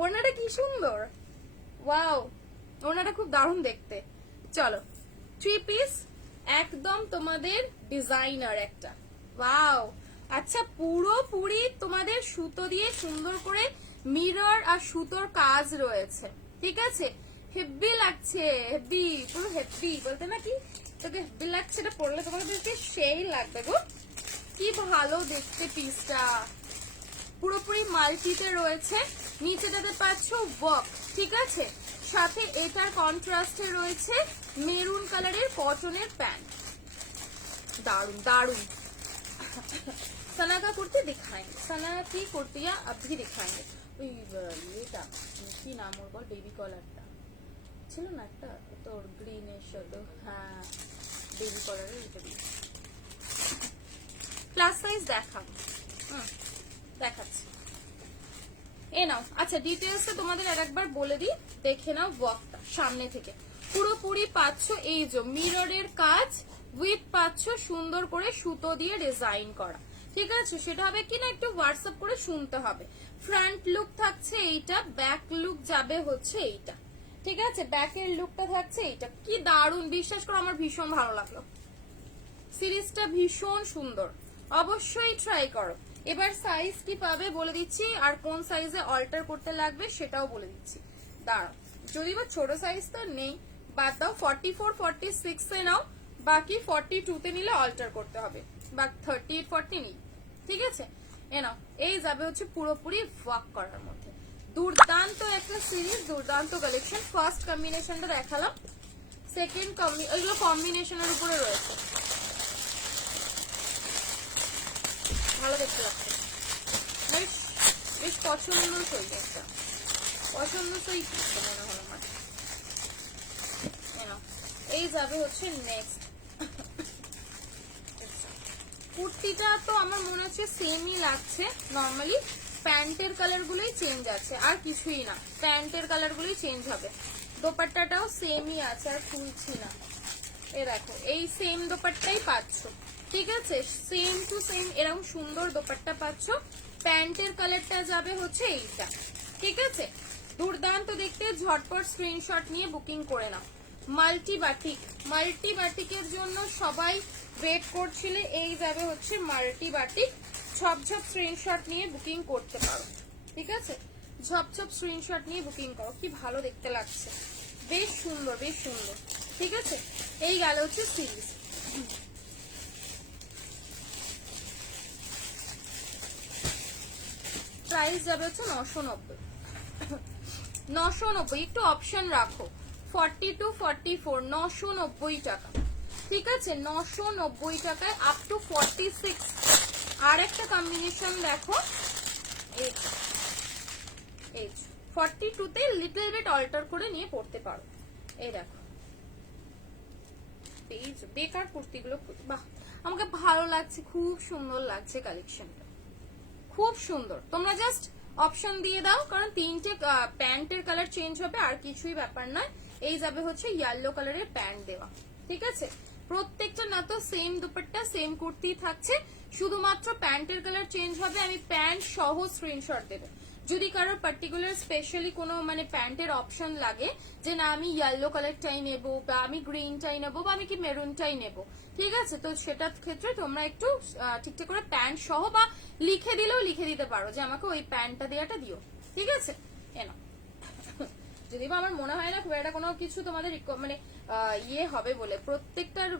ওড়নাটা কি সুন্দর, ওয়াও ওড়নাটা খুব দারুণ দেখতে। চলো 3 পিস একদম তোমাদের ডিজাইনার একটা, ওয়াও। আচ্ছা পুরোপুরি তোমাদের সুতো দিয়ে সুন্দর করে মিরর আর সুতোর কাজ রয়েছে, ঠিক আছে। হেভি লাগছে, হেভি পুরো হেভি বলতে না কি, তোকে হেভি লাগছে, এটা পরলে তোমাদেরকে সেই লাগবে গো, কি ভালো দেখতে পিসটা, পুরোপুরি মাল্টিতে রয়েছে, নিচেটাতে পাচ্ছ ওয়ার্ক, ঠিক আছে। সাথে এটার কন্ট্রাস্টে রয়েছে মেরুন কালারের কটনের প্যান্ট, दारुण दारुण। सना का कुर्ती दिखाएंगे, सना की कुर्तियां अभी दिखाएंगे। ওই এটা কি নাম ওর বল, বেবি কলারটা ছিল না একটা তোর গ্রিনের সাথে, হ্যাঁ বেবি কলারের এটা দিয়ে প্লাস সাইজ দেখাবো, দেখাচ্ছি এ নাও। আচ্ছা ডিটেলসটা তোমাদের আরেকবার বলে দিই, দেখে নাও ওয়ার্কটা সামনে থেকে পুরোপুরি পাচ্ছ এই যে মিররের কাজ উইথ পাচ্ছ সুন্দর করে সুতো দিয়ে ডিজাইন করা, ঠিক আছে। সেটা হবে কিনা একটু হোয়াটসঅ্যাপ করে শুনতে হবে। ফ্রন্ট লুক থাকছে এইটা, ব্যাক লুক যাবে হচ্ছে এইটা, ঠিক আছে। ব্যাকের লুকটা থাকছে এইটা, কি দারুণ, বিশ্বাস করো আমার ভীষণ ভালো লাগলো, সিরিজটা ভীষণ সুন্দর, অবশ্যই ট্রাই করো। এবার সাইজ কি পাবে বলে দিচ্ছি, আর কোন সাইজে অল্টার করতে লাগবে সেটাও বলে দিচ্ছি। দাঁড়াও, যদি বা ছোট সাইজ তো নেই, বাদ দাও 44 46 এ নাও, বাকি 42 তে নিলে অল্টার করতে হবে, বা 38 40 নেই, ঠিক আছে। এ নাও, এই যাবে হচ্ছে পুরোপুরি ওয়ার্ক করার মধ্যে, দুর্দান্ত একটা সিরিজ, দুর্দান্ত কালেকশন। ফার্স্ট কম্বিনেশনটা দেখালাম, সেকেন্ড এগুলো কম্বিনেশনের উপরে রয়েছে, ভালো দেখতে লাগছে, বেশ বেশ পছন্দসই একটা, পছন্দসই মনে হলো আমার। এই যাবে হচ্ছে নেক্সট কুর্তিটা, তো আমার মনে হচ্ছে সেমই লাগছে নর্মালি, প্যান্টের কালার গুলোই চেঞ্জ আছে আর কিছুই না, প্যান্টের কালার গুলোই চেঞ্জ হবে, দোপাট্টাটাও সেমই আছে আর খুলছি না, এ দেখো এই সেম দোপাট্টাই পাচ্ছ, ঠিক আছে, সেম টু সেম এরকম সুন্দর দোপাট্টা পাচ্ছ, প্যান্টের কালারটা যাবে হচ্ছে এইটা, ঠিক আছে। দুর্দান্ত দেখতে, ঝটপট স্ক্রিনশট নিয়ে বুকিং করে নাও। মাল্টি বাটিক, মাল্টি বাটিকের জন্য সবাই ওয়েট করছিলে, এই যাবে হচ্ছে মাল্টি বাটিক, ঝপঝপ স্ক্রিনশট নিয়ে বুকিং করতে পারো, ঠিক আছে, ঝপঝপ স্ক্রিনশট নিয়ে বুকিং করো, কি ভালো দেখতে লাগছে, বেশ সুন্দর বেশ সুন্দর, ঠিক আছে। এই গেল হচ্ছে সিরিজ। প্রাইস যাবে হচ্ছে 990, 990, একটু অপশন রাখো 40 to 44, 990 টাকা, ঠিক আছে, 990 টাকায় আপ টু 46। আর একটা কম্বিনেশন দেখো, এই 42 তে লিটল বিট অল্টার করে নিয়ে পড়তে পারো, এই দেখো এই বেকার কুর্তিগুলো, বাহ আমাকে ভালো লাগছে, খুব সুন্দর লাগছে কালেকশনটা, খুব সুন্দর। তোমরা জাস্ট অপশন দিয়ে দাও, কারণ 3টে প্যান্টের কালার চেঞ্জ হবে আর কিছুই ব্যাপার নয়, এই যাবে হচ্ছে ইয়েলো কালারের প্যান্ট দেওয়া, ঠিক আছে। প্রত্যেকটা না তো সেম দুপাট্টা সেম কুর্তি থাকছে, শুধুমাত্র প্যান্টের কালার চেঞ্জ হবে। আমি প্যান্ট সহ স্ক্রিনশট দেবে। যদি কারোর পার্টিকুলার স্পেশালি কোনো মানে প্যান্টের অপশন লাগে যে না আমি ইয়েলো কালারটাই নেবো বা আমি গ্রিনটাই নেবো বা আমি কি মেরুনটাই নেবো, ঠিক আছে, তো সেটার ক্ষেত্রে তোমরা একটু ঠিকঠাক করে প্যান্ট সহ বা লিখে দিলেও লিখে দিতে পারো যে আমাকে ওই প্যান্টটা দেওয়াটা দিও, ঠিক আছে। এনা যদি বা আমার মনে হয় না খুব একটা কোনো কিছু তোমাদের মানে ইয়ে হবে বলে, প্রত্যেকটার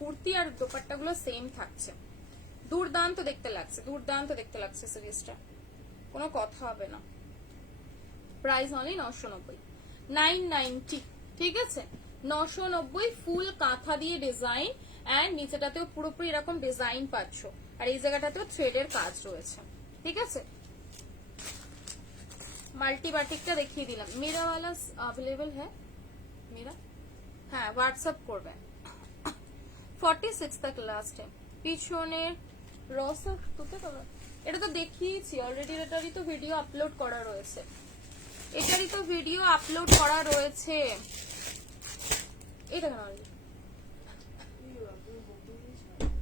কুর্তি আর দোপাট্টাগুলো সেম থাকছে। দুর্দান্ত দেখতে লাগছে, দুর্দান্ত দেখতে লাগছে সিরিজটা, কোনো কথা হবে না। প্রাইস অনলি 990, 990, ঠিক আছে, 990। ফুল কাঁথা দিয়ে ডিজাইন এন্ড নিচেটাতেও পুরোপুরি এরকম ডিজাইন পাচ্ছ, আর এই জায়গাটাতেও থ্রেডের কাজ রয়েছে, ঠিক আছে। মাল্টি বাটিকটা দেখিয়ে দিলাম। মেরা वाला अवेलेबल है मेरा, হ্যাঁ হোয়াটসঅ্যাপ করবে। 46 तक লাস্ট টাইম। পিছনে রসা তুতে কবে, এটা তো দেখিয়েছি অলরেডি, এটারই তো ভিডিও আপলোড করা রয়েছে, এটারই তো ভিডিও আপলোড করা রয়েছে। এটা কেন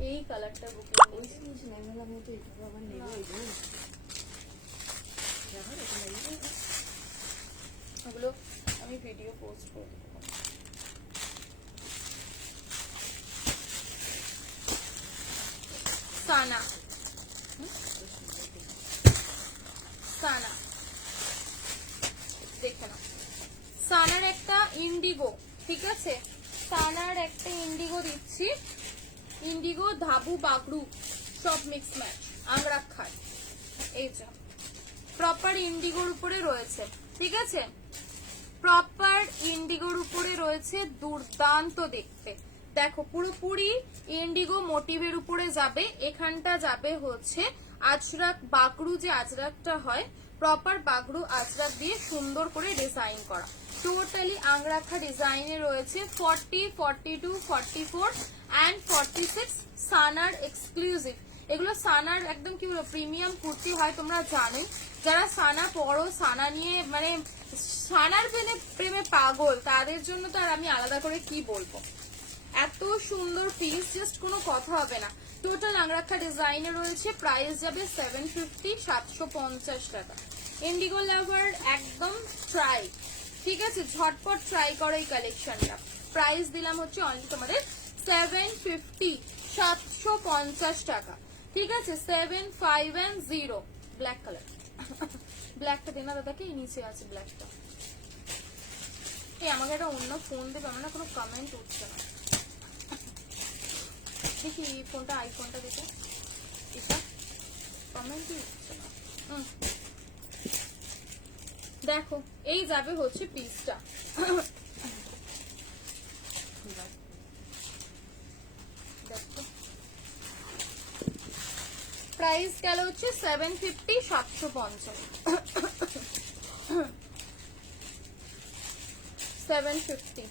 এই কালারটা বুকিং ওগুলো আমি ভিডিও পোস্ট করে দেবো। সানা, সানা দেখে নাও, সানার একটা ইন্ডিগো, ঠিক আছে, সানার একটা ইন্ডিগো দিচ্ছি, ইন্ডিগো ধাবু বাগড়ু সব মিক্স ম্যাচ আংরাক্ষার, এই যে প্রপার ইন্ডিগোর উপরে রয়েছে, ঠিক আছে, প্রপার ইন্ডিগোর উপরে রয়েছে, দুর্দান্ত দেখতে। দেখো পুরোপুরি ইন্ডিগো মোটিভের উপরে যাবে, এখানটা যাবে হচ্ছে আজরাক বাগড়ু, যে আজরাকটা হয় প্রপার বাগড়ু আজরাক দিয়ে সুন্দর করে ডিজাইন করা, টোটালি আংরাখা ডিজাইনে রয়েছে। 40, 42, 44 এন্ড 46 সানার এক্সক্লুসিভ। এগুলো সানার একদম কি বলবো প্রিমিয়াম কুর্তি হয়, তোমরা জানোই, যারা সানা পরো, সানা নিয়ে মানে সানার প্রেমে পাগল, তাদের জন্য তো আর আমি আলাদা করে কি বলবো। এত সুন্দর পিস, জাস্ট কোনো কথা হবে না। টোটাল আংরাখা ডিজাইনে রয়েছে, প্রাইস যাবে 750, 750 টাকা। ইন্ডিগো লাভার একদম ট্রাই, ঠিক আছে, ঝটপট ট্রাই করো এই কালেকশনটা। প্রাইস দিলাম হচ্ছে অনলি তোমাদের 750, 750 টাকা, ঠিক আছে, 750। ব্ল্যাক কালার, ব্ল্যাকটা দেনা দাদাকে, নিচে আছে ব্ল্যাকটা। এই আমাকে একটা অন্য ফোন দেবে, আমার না কোনো কমেন্ট উঠছে না, দেখি এই ফোনটা, আইফোনটা দেখে, এটা কমেন্টই উঠছে না। দেখো এই যাবে হচ্ছে পিসটা, দেখো প্রাইস গেল হচ্ছে 750, 750, 750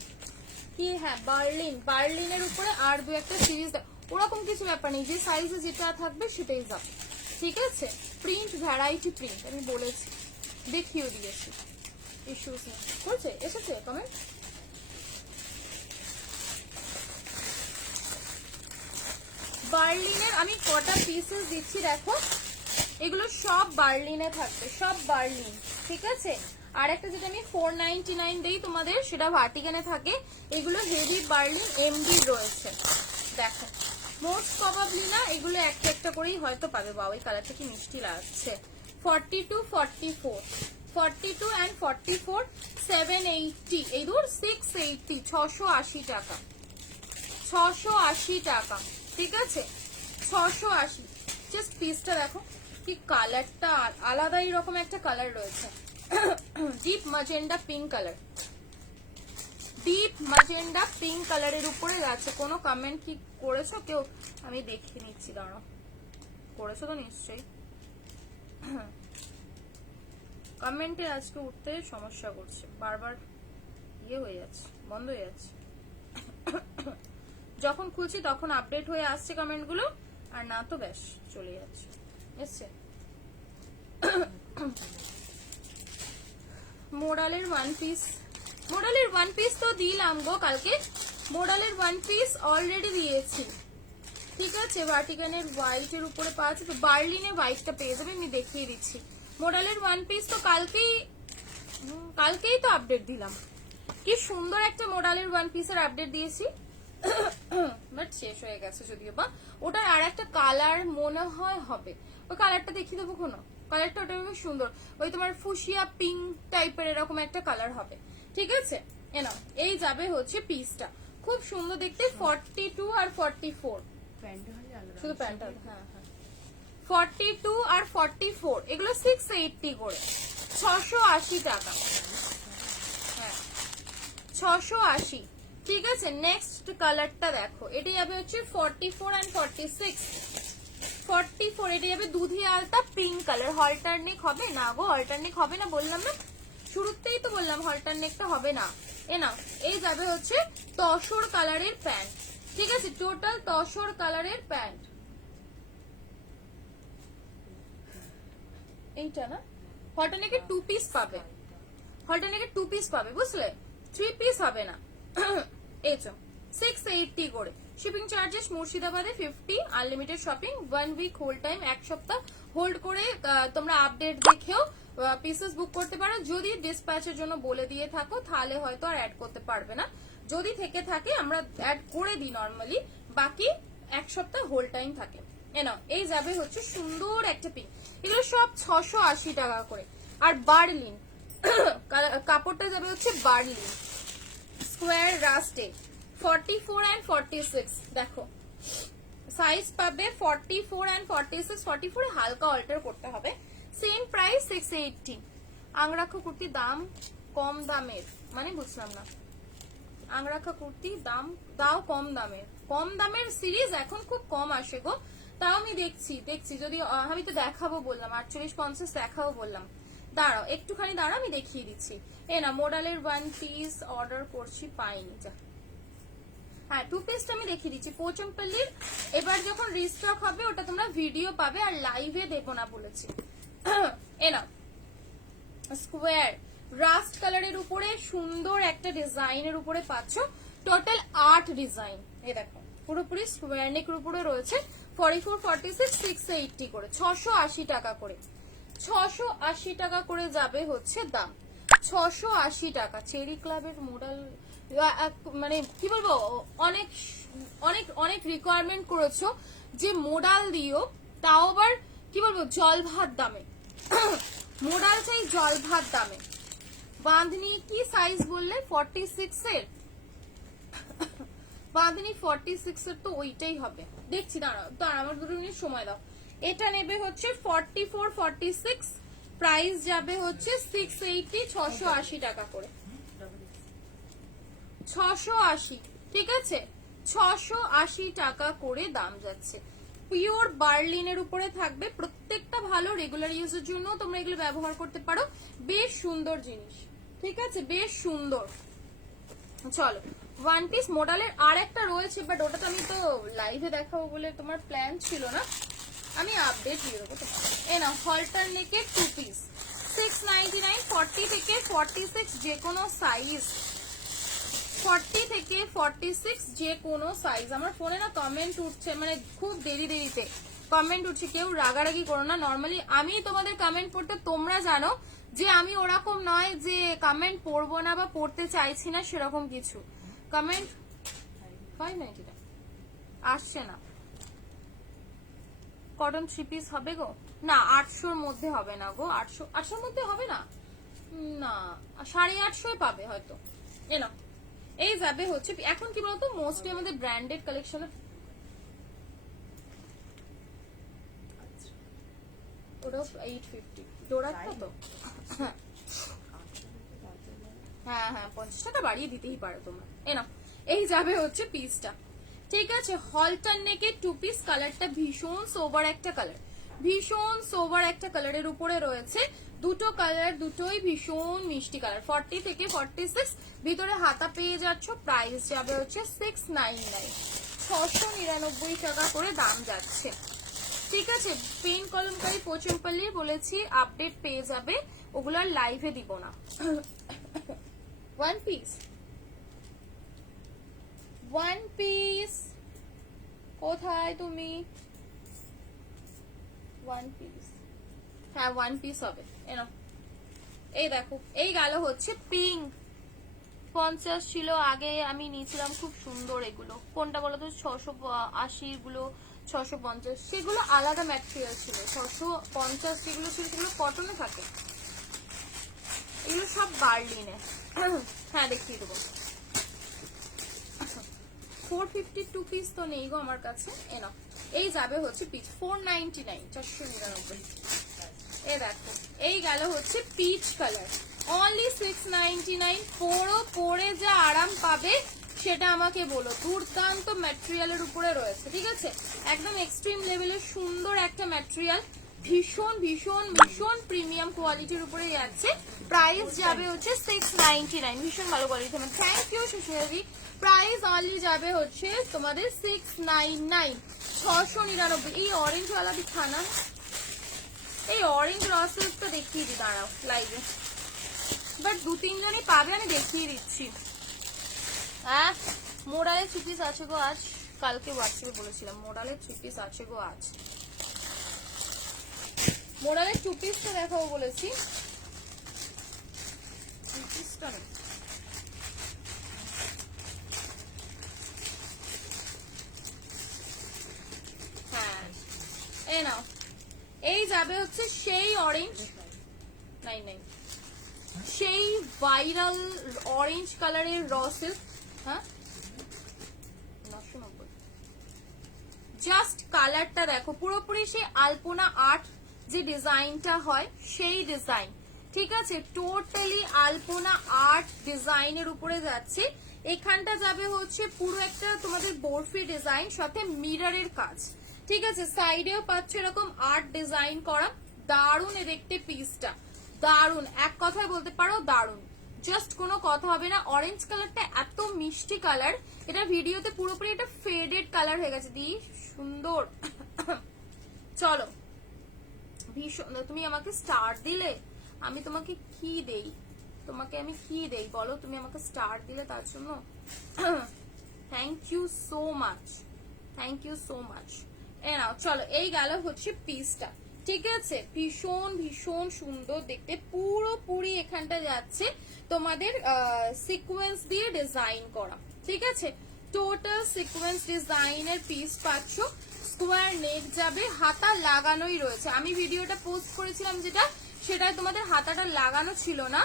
কি। হ্যাঁ বার্লিন, বার্লিনের উপরে আর দু একটা সিরিজ, ওরকম কিছু ব্যাপার নেই, যে সাইজে যেটা থাকবে সেটাই যাবে, ঠিক আছে। প্রিন্ট ভ্যারাইটি প্রিন্ট আমি বলেছি, দেখিয়ে দিয়েছি, ইস্যুস নেই। হয়েছে, এসেছে কমেন্ট। বার্লিনের আমি কটা পিসেস দিচ্ছি দেখো, এগুলো সব বার্লিনে থাকবে, সব বার্লিন, ঠিক আছে। আর একটা যেটা আমি 499 দেই তোমাদের, সেটা ভার্টিকানে থাকে। এগুলো হেভি বার্লিন এমডি রয়েছে, দেখো মোস্ট প্রবাবলি না এগুলো একটা একটা করেই হয়তো পাবে। বাবা এই কালারটা কি মিষ্টি লাগছে। 42, 44, 42 and 44, 780, এই দূর 680, 680 টাকা, 680 টাকা, ঠিক আছে, 680। জাস্ট পিসটা দেখো কি কালারটা, আলাদাই রকম একটা কালার রয়েছে, deep magenta pink colour, deep magenta pink কালারের উপরে আছে। কোনো কমেন্ট কি করেছো কেউ? আমি দেখিয়ে নিচ্ছি, দাঁড়াও, করেছো তো নিশ্চয়ই। কমেন্টে আজকে উঠতে সমস্যা করছে, বারবার ইয়ে হয়ে যাচ্ছে, বন্ধ হয়ে যাচ্ছে। যখন খুলছি তখন আপডেট হয়ে আসছে কমেন্টগুলো, আর না তো ব্যাস চলে যাচ্ছে, এসছে। মোরালের ওয়ান পিস মোডালের ওয়ান পিস তো দিলাম গো কালকে, মোডালের ওয়ান পিস অলরেডি দিয়েছি, ঠিক আছে। ভার্টিকানের হোয়াইটের উপরে পাওয়া আছে, তো বার্লিনে হোয়াইটটা পেয়ে যাবে, আমি দেখিয়ে দিচ্ছি। মোডালের ওয়ান পিস তো কালকেই তো আপডেট দিলাম, কি সুন্দর একটা মোডালের ওয়ান পিসের আপডেট দিয়েছি, বাট শেষ হয়ে গেছে যদিও বা। ওটার আর একটা কালার মনে হয় হবে, ওই কালারটা দেখিয়ে দেবো কোনো, কালারটা ওটা বেশ সুন্দর, ওই তোমার ফুসিয়া পিঙ্ক টাইপের এরকম একটা কালার হবে, ঠিক আছে। নাও এই যাবে হচ্ছে পিসটা, খুব সুন্দর দেখতে, 42 আর 44, শুধু প্যান্টটা, হ্যাঁ হ্যাঁ, 42 আর 44 এগুলো 680 করে, 680 টাকা, হ্যাঁ 680, ঠিক আছে। নেক্সট কালারটা দেখো, এটা যাবে হচ্ছে 44 এন্ড 46, 44 এটা যাবে দুধি আলতা পিঙ্ক কালার, হলটার নেক হবে না গো, হলটার নেক হবে না বললাম না, শুরুতেই তো বললাম হলটার নেকটা হবে না। না এই যাবে হচ্ছে তসর কালারের প্যান্ট, ঠিক আছে, টোটাল তসর কালারের প্যান্ট, এইটা না, হলটার নেকে 2 পিস পাবে, হলটার নেকে 2 পিস পাবে বুঝলে, 3 পিস হবে না। এই তো 680 করে, শিপিং চার্জেস মুর্শিদাবাদে 50, unlimited shopping, 1 week hold time, এক সপ্তাহ হোল্ড করে তোমরা আপডেট দেখেও পিসেস বুক করতে পারো। যদি ডিসপ্যাচের জন্য বলে দিয়ে থাকো তাহলে হয়তো আর অ্যাড করতে পারবে না, যদি থেকে থাকে আমরা অ্যাড করে দিই নর্মালি, বাকি এক সপ্তাহ হোল্ড টাইম থাকে। নাও এই যাবে হচ্ছে সুন্দর একটা পিঙ্ক, এগুলো সব 680 টাকা করে। আর বার্লিন কাপড়টা যাবে হচ্ছে বার্লিন স্কোয়ার রাস্টে, 44 এন্ড 46, দেখো সাইজ পাবে 44 এন্ড 46, 44 এ হালকা অল্টার করতে হবে, সেম প্রাইস 680। আংরাখা কুর্তি দাম কম দামের মানে বুঝলাম না, আংরাখা কুর্তি দাম দাও কম দামের, কম দামের সিরিজ এখন খুব কম আসে গো, তাও আমি দেখছি যদি আমি তো দেখাবো বললাম, 48-50 দেখাবো বললাম, দাঁড়াও একটুখানি দাঁড়াও আমি দেখিয়ে দিচ্ছি। না মোডালের ওয়ান পিস অর্ডার করছি পাইনি, যা, হ্যাঁ 2 পিসটা আমি দেখিয়ে দিচ্ছি পোচমপল্লির, এবার যখন রিস্টক হবে ওটা তোমরা ভিডিও পাবে, আর লাইভে দেবো না বলেছি। না স্কোয়ার রাস্ট কালারের উপরে সুন্দর একটা ডিজাইনের উপরে পাচ্ছ, টোটাল 8 ডিজাইন, এই দেখো পুরোপুরি স্কোয়ার নেকের উপরে রয়েছে, 44, 46, 680 করে, 680 টাকা করে, 680 টাকা করে যাবে হচ্ছে দাম, 680 টাকা। চেরি ক্লাবের মোডাল মানে কি বলবো, অনেক অনেক অনেক রিকোয়ারমেন্ট করেছো যে মোডাল দিও, তাও আবার কি বলবো জল ভাত দামে, মোডাল চাই জল ভাত দামে। বাঁধনি কি সাইজ বললে, 46 এর, বাঁধনি 46 এর তো ওইটাই হবে, দেখছি দাঁড়াও আমার 2 মিনিট সময় দাও। এটা নেবে হচ্ছে 44, 46, প্রাইস যাবে হচ্ছে 680, 680 টাকা করে, 680, ঠিক আছে 680 টাকা করে দাম যাচ্ছে। পিওর বার্লিনের উপরে থাকবে, প্রত্যেকটা ভালো, রেগুলার ইউজের জন্য তোমরা এগুলো ব্যবহার করতে পারো, বেশ সুন্দর জিনিস, ঠিক আছে বেশ সুন্দর। চলো ওয়ান পিস মোডালের আর একটা রয়েছে, বাট ওটা তো আমি তো লাইভে দেখাবো বলে তোমার প্ল্যান ছিল না, আমি আপডেট দিয়ে দেবো তোমার। না হলটার নেকে 2 পিস 699, 40 থেকে 46 যে কোনো সাইজ, 40 থেকে 46 যে কোনো সাইজ। আমার ফোনে না কমেন্ট উঠছে, মানে খুব দেরিতে কমেন্ট উঠছে, কেউ রাগারাগি করো না, নর্মালি আমি তোমাদের কমেন্ট পড়তে, তোমরা জানো যে আমি ওরকম নয় যে কমেন্ট পড়বো না বা পড়তে চাইছি না, সেরকম কিছু কমেন্ট 590 আসছে না। কটন 3 পিস হবে গো, না 800-র মধ্যে হবে না গো, 800-র মধ্যে হবে না, না 850 পাবে হয়তো। এনো এই যাবে হচ্ছে, এখন কি বলতো মোস্টলি আমাদের ব্র্যান্ডেড কালেকশনে, ওটাও 850 ডোরাটা তো, হ্যাঁ 50 টাকা বাড়িয়ে দিতেই পারো তোমরা। এই যাবে হচ্ছে পিসটা, ঠিক আছে। হলটার নেকে 2 পিস, কালারটা ভীষণ সোবার একটা কালার, ভীষণ সোবার একটা কালারের উপরে রয়েছে, দুটো কালার দুটোই ভীষণ মিষ্টি কালার, 40 থেকে 46, ভিতরে হাতা পেয়ে যাচ্ছ, প্রাইস যাবে হচ্ছে 699, 699 টাকা করে দাম যাচ্ছে, ঠিক আছে। পেন কলমকারী পোচমপল্লির বলেছি আপডেট পেয়ে যাবে, ওগুলো আর লাইভে দিব না। ওয়ান পিস, ওয়ান পিস কোথায় তুমি? ওয়ান পিস, হ্যাঁ ওয়ান পিস হবে। এনো এই দেখো, এই গেল হচ্ছে পিঙ্ক। 50 ছিল আগে, আমি নিয়েছিলাম খুব সুন্দর। এগুলো কোনটা বলো তো? 680 গুলো, 650, সেগুলো আলাদা ম্যাটেরিয়াল ছিল। 650 যেগুলো ছিল সেগুলো কটনে থাকে, এগুলো সব বার্লিনে। হ্যাঁ দেখিয়ে দেবো। 452 পিস তো নেই গো আমার কাছে। এনো এই যাবে হচ্ছে পিচ 499, 499। এ দেখো এই গেল হচ্ছে পিচ কালার, অনলি 699। পরে যা আরাম পাবে সেটা আমাকে বলো। দুর্দান্ত ম্যাটেরিয়ালের উপরে রয়েছে, ঠিক আছে, একদম এক্সট্রিম লেভেলের সুন্দর একটা ম্যাটেরিয়াল, ভীষণ ভীষণ ভীষণ প্রিমিয়াম কোয়ালিটির উপরে যাচ্ছে। প্রাইস যাবে হচ্ছে 699, ভীষণ ভালো কোয়ালিটি। থ্যাংক ইউ সুস্মিতাজি। প্রাইস অনলি যাবে হচ্ছে তোমাদের 699, 699। এই অরেঞ্জ ওয়ালা দিখানা, এই অরেঞ্জ রসেলটা দেখিয়ে দিই, দাঁড়াও লাইভে, বাট 2-3 জনই পাবে, আমি দেখিয়ে দিচ্ছি। হ্যাঁ মোডালের 3 পিস আছে গো আজ, কালকে হোয়াটসঅ্যাপে বলেছিলাম মোডালের 3 পিস আছে গো আজ। মোডালের 2 পিসটা দেখাবো বলেছি, 3 পিসটা নেই। হ্যাঁ এই নাও, এই যাবে হচ্ছে সেই অরেঞ্জ, নাই নাই, সেই ভাইরাল অরেঞ্জ কালারের র সিল্ক। হ্যাঁ 990, জাস্ট কালারটা দেখো, পুরোপুরি সেই আলপনা আর্ট যে ডিজাইনটা হয় সেই ডিজাইন, ঠিক আছে, টোটালি আলপনা আর্ট ডিজাইনের উপরে যাচ্ছে। এখানটা যাবে হচ্ছে পুরো একটা তোমাদের বরফি ডিজাইন, সাথে মিররের কাজ, ঠিক আছে, সাইডেও পাচ্ছ এরকম আর্ট ডিজাইন করা। দারুণ দেখতে পিসটা, দারুণ, এক কথায় বলতে পারো দারুণ, জাস্ট কোনো কথা হবে না। অরেঞ্জ কালারটা এত মিষ্টি কালার, এটা ভিডিওতে পুরোপুরি এটা ফেডেড কালার হয়ে গেছে। দি সুন্দর। চলো ভীষণ, তুমি আমাকে স্টার দিলে, আমি তোমাকে কি দেই, তোমাকে আমি কি দেই বলো? তুমি আমাকে স্টার দিলে, তার জন্য thank you so much, thank you so much. এ নাও চলো, এই গেল হচ্ছে পিসটা, ঠিক আছে, ভীষণ ভীষণ সুন্দর দেখতে, পুরোপুরি এখানটা যাচ্ছে তোমাদের সিকোয়েন্স দিয়ে ডিজাইন করা, ঠিক আছে, টোটাল সিকোয়েন্স ডিজাইনের পিস পাচ্ছ। স্কোয়ার নেক যাবে, হাতা লাগানোই রয়েছে। আমি ভিডিওটা পোস্ট করেছিলাম যেটা, সেটা তোমাদের হাতাটা লাগানো ছিল না,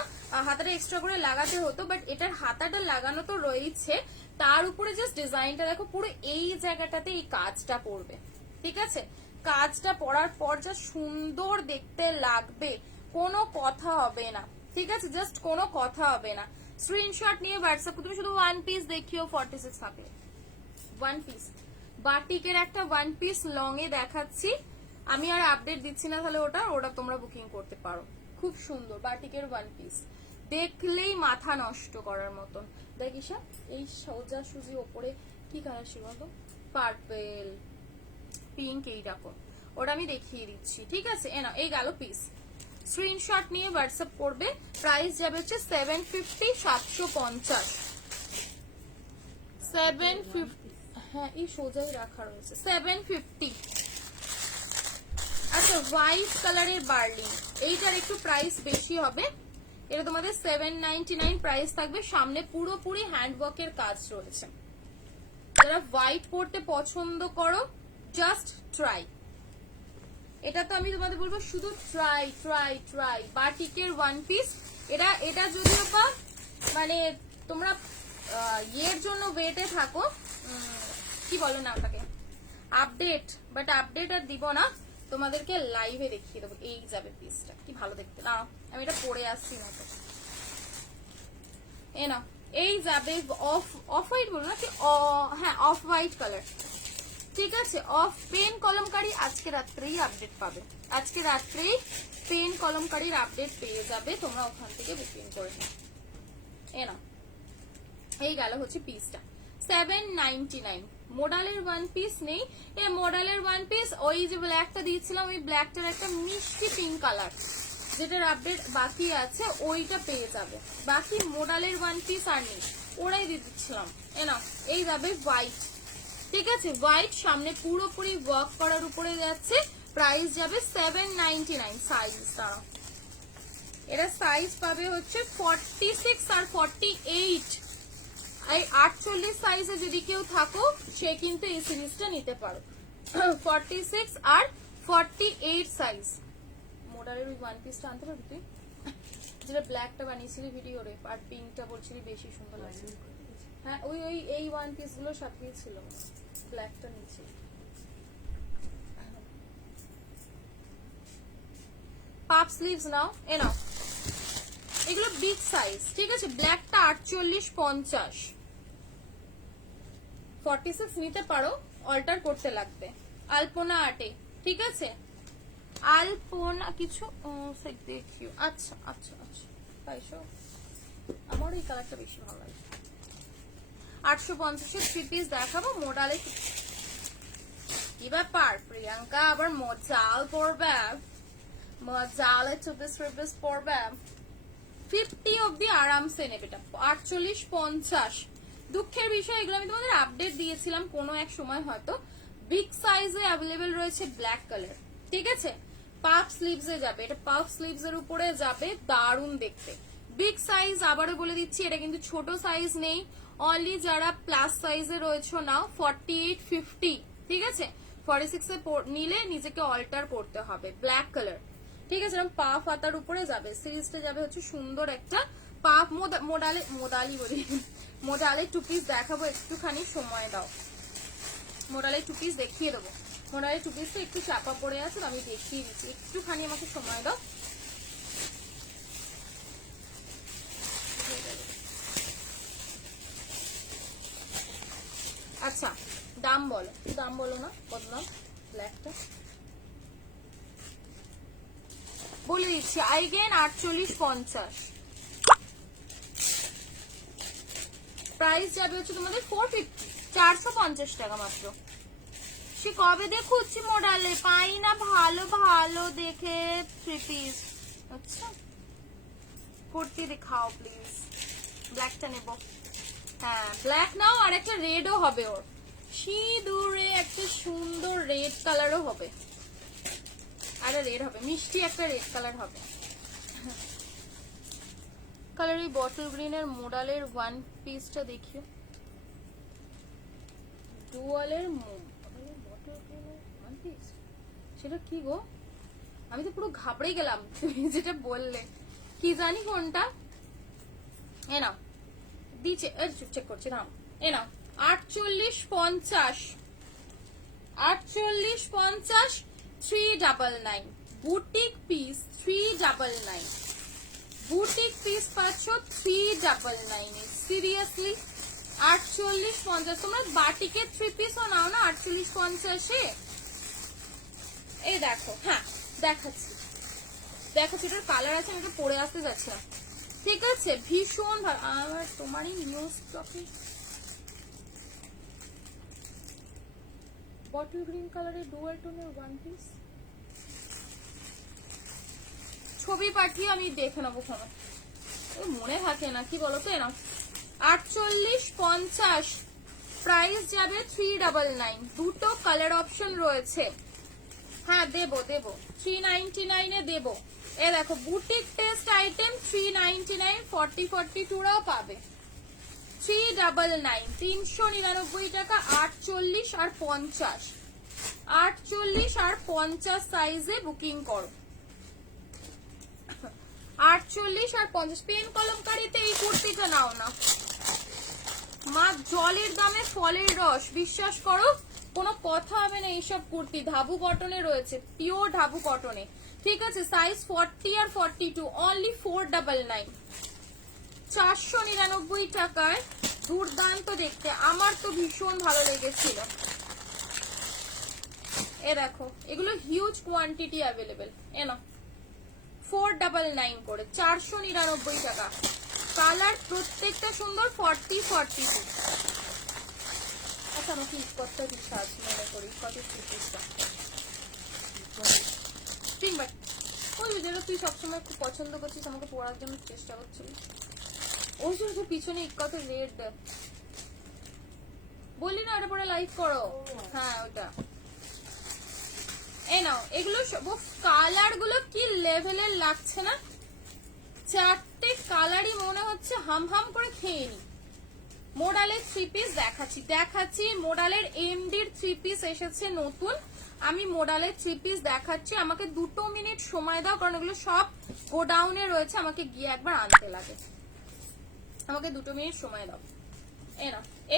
হাতাটা এক্সট্রা করে লাগাতে হতো, বাট এটার হাতাটা লাগানো তো রয়েছে। তার উপরে জাস্ট ডিজাইনটা দেখো, পুরো এই জায়গাটাতে এই কাজটা পড়বে, ঠিক আছে, কাজটা পরার পর যা সুন্দর দেখতে লাগবে, কোনো কথা হবে না, ঠিক আছে, জাস্ট কোনো কথা হবে না। স্ক্রিনশট নিয়ে হোয়াটসঅ্যাপ, তুমি শুধু ওয়ান পিস দেখিও 46 থাকলে। ওয়ান পিস বাটিকের একটা ওয়ান পিস লং এ দেখাচ্ছি আমি, আর আপডেট দিচ্ছি না, তাহলে ওটা তোমরা বুকিং করতে পারো। খুব সুন্দর বাটিকের ওয়ান পিস, দেখলেই মাথা নষ্ট করার মতন। দেখিসা এই সোজা সুজি ওপরে কি কালার ছিল বলতো? পার্পল পিঙ্ক, এইরকম, ওটা আমি দেখিয়ে দিচ্ছি, ঠিক আছে। এনা এই গেল পিস, স্ক্রিনশট নিয়ে হোয়াটসঅ্যাপ করবে। প্রাইস যাবে হচ্ছে 750, 750, 750। হ্যাঁ এই সোজাই রাখা রয়েছে, 750। আচ্ছা হোয়াইট কালারের বার্লিন, এইটার একটু প্রাইস বেশি হবে, এটা তোমাদের 799 প্রাইস থাকবে। সামনে পুরোপুরি হ্যান্ডওয়ার্কের কাজ রয়েছে। যারা হোয়াইট পরতে পছন্দ করো, জাস্ট ট্রাই, এটা তো আমি তোমাদের বলবো শুধু ট্রাই ট্রাই ট্রাই। বাটিকের ওয়ান পিস, এটা যদিও বা মানে তোমরা ইয়ের জন্য ওয়েটে থাকো, কি বলো না ওটাকে, আপডেট, বাট আপডেট আর দিব না, তোমাদেরকে লাইভে দেখিয়ে দেবো। এই যাবে পিসটা, কি ভালো দেখতে না, আমি এটা পরে আসছি না তো। এ না এই যাবে অফ হোয়াইট বলো না কি, হ্যাঁ অফ হোয়াইট কালার, ঠিক আছে, অফ পেন কলমকারী আজকে রাত্রেই আপডেট পাবে, আজকে রাত্রেই পেন কলমকারীর আপডেট পেয়ে যাবে, তোমরা ওখান থেকে বুকিং করে নাও। এ না এই গেল হচ্ছে পিসটা 799। মডালের ওয়ান পিস নেই, এই মডালের ওয়ান পিস ওই যে ব্ল্যাকটা দিয়েছিলাম, ওই ব্ল্যাকটার একটা মিষ্টি পিঙ্ক কালার, যেটার আপডেট বাকি আছে ওইটা পেয়ে যাবে। বাকি মোডালের ওয়ান পিস আর নেই, ওরাই দিয়ে দিচ্ছিলাম। না এই যাবে হোয়াইট, ঠিক আছে, হোয়াইট সামনে পুরোপুরি ওয়ার্ক করার উপরে যাচ্ছে, প্রাইস যাবে 799 সাইজ। তারা এরা সাইজ পাবে হচ্ছে 46 আর 48। এই 48 সাইজে যদি কেউ থাকো সে কিন্তু এই সিরিজটা নিতে পারো। 46 আর 48 সাইজ মোডালের ওই ওয়ান পিসটা আনতে পারবি তুই, যেটা ব্ল্যাকটা বানিয়েছিলি ভিডিওরে আর পিঙ্কটা বলছিলি বেশি সুন্দর লাগছে। হ্যাঁ ওই ওই এই ওয়ান পিস গুলো সাথেই ছিল, ব্ল্যাকটা নিচে। পাপ স্লিভস নাও, এ নাও, এগুলো বিগ সাইজ, ঠিক আছে। ব্ল্যাকটা 48 50, 46 নিতে পারো, অল্টার করতে লাগবে। আলপনা আটে, ঠিক আছে, আলপনা কিছু দেখিও। আচ্ছা আচ্ছা আচ্ছা তাইশো, আমার এই কালারটা বেশি ভালো লাগে। 850-এর 3 পিস দেখাবো মোডালে। কি ব্যাপার প্রিয়াঙ্কা, আবার মজাল পড়বে? মজালে 2 পিস 3 পিস পড়বে? 50 অব্দি আরামসে নেবে এটা। 48 50। দুঃখের বিষয় এগুলো আমি তোমাদের আপডেট দিয়েছিলাম কোনো এক সময়, হয়তো বিগ সাইজে অ্যাভেলেবেল রয়েছে ব্ল্যাক কালার, ঠিক আছে। পাফ স্লিভসে যাবে, এটা পাফ স্লিভস এর উপরে যাবে, দারুণ দেখতে। বিগ সাইজ আবারও বলে দিচ্ছি, এটা কিন্তু ছোট সাইজ নেই, অনলি যারা প্লাস সাইজে রয়েছে নাও 48 50, ঠিক আছে। 46 এ নিলে নিজেকে অল্টার করতে হবে, ব্ল্যাক কালার, ঠিক আছে। এরকম পাফ হাতার উপরে যাবে, সিরিজটা যাবে হচ্ছে সুন্দর একটা পাফ মোডালে 2 পিস দেখাবো, একটুখানি সময় দাও। মোডালে 2 পিস দেখিয়ে দেবো। মোডালে 2 পিসটা একটু চাপা পড়ে আছে, আমি দেখিয়ে দিচ্ছি, একটুখানি আমাকে সময় দাও। আচ্ছা দাম বলো, দাম বলো না, কত দাম ব্ল্যাকটা বলে দিচ্ছি। আইগেন 48 50, প্রাইস যাবে হচ্ছে তোমাদের 450, 450 টাকা মাত্র। সে কবে দেখুচ্ছি মোডালে, পাই না ভালো ভালো দেখে 3 পিস। আচ্ছা কুর্তি দেখাও প্লিজ, ব্ল্যাকটা নেব। হ্যাঁ ব্ল্যাক নাও, আর একটা রেডও হবে, ওর সিঁদুরে একটা সুন্দর রেড কালারও হবে, আর রেড হবে, মিষ্টি একটা রেড কালার হবে। কালার এই বটল গ্রিনের মোডালের ওয়ান পিসটা দেখিও, ডুয়ালের বটল গ্রিনের ওয়ান পিস, সেটা কি গো, আমি তো পুরো ঘাবড়ে গেলাম তুমি যেটা বললে, কি জানি কোনটা। এ নাও দিচ্ছে, চেক করছি না, এ নাও 48 50, 48 50 399, বুটিক পিস 399, বুটিক পিস পাচ্ছ 399। সিরিয়াসলি 48 50, তোমরা বাটিকের 3 পিসও নাও না 48 50-এ। এই দেখো, হ্যাঁ দেখাচ্ছি দেখাচ্ছি, এটার কালার আছে, আমি এটা পরে আসতে যাচ্ছিলাম, ঠিক আছে। ভীষণ ভালো, আমার তোমারই নিউজ স্টকে বটল গ্রিন কালারের ডুয়াল টোনের ওয়ান পিস, ছবি পাঠিয়ে আমি দেখে নেবো, কোনো মনে থাকে না, কি বলতো। এ নাও 48 50, প্রাইস যাবে 399, দুটো কালার অপশন রয়েছে। হ্যাঁ দেবো দেবো, 399 এ দেবো। এ দেখো বুটিক টেস্ট আইটেম 399, 40 42রাও পাবে। 399, 399 টাকা। 48 আর 50, 48 আর 50 সাইজে বুকিং করো। 48 আর 50, পেন কলমকারিতে এই কুর্তিটা নাও না, মা জলের দামে ফলের রস, বিশ্বাস করো কোনো কথা হবে না। এইসব কুর্তি ধাবু কটনে রয়েছে, পিওর ধাবু কটনে, ঠিক আছে। সাইজ 40 আর 42, অনলি 499, 499 টাকায় দুর্দান্ত দেখতে, আমার তো ভীষণ ভালো লেগেছিল। এ দেখো এগুলো হিউজ কোয়ান্টিটি অ্যাভেলেবেল, এ না 499 করে, 499 টাকা। কালার প্রত্যেকটা সুন্দর, 40 42। আচ্ছা আমাকে কত পিস আছে মনে করি, কত পিসটা ওই যেটা তুই সবসময় খুব পছন্দ করছিস, আমাকে পড়ার জন্য চেষ্টা করছিস। ওই জন্য পিছনে কত রেড বললি না, ওটা পরে লাইক করো। হ্যাঁ ওটা এই নাও। এগুলো কালার গুলো কি লেভেলের লাগছে না, চারটে কালারই মনে হচ্ছে হাম হাম করে খেয়ে নি। মোডালের 3 পিস দেখাচ্ছি। মোডালের এমডির 3 পিস এসেছে নতুন, আমি মোডালের 3 পিস দেখাচ্ছি। আমাকে 2 মিনিট সময় দাও, কারণ এগুলো সব গোডাউনে রয়েছে, আমাকে গিয়ে একবার আনতে লাগে। আমাকে 2 মিনিট সময় দাও।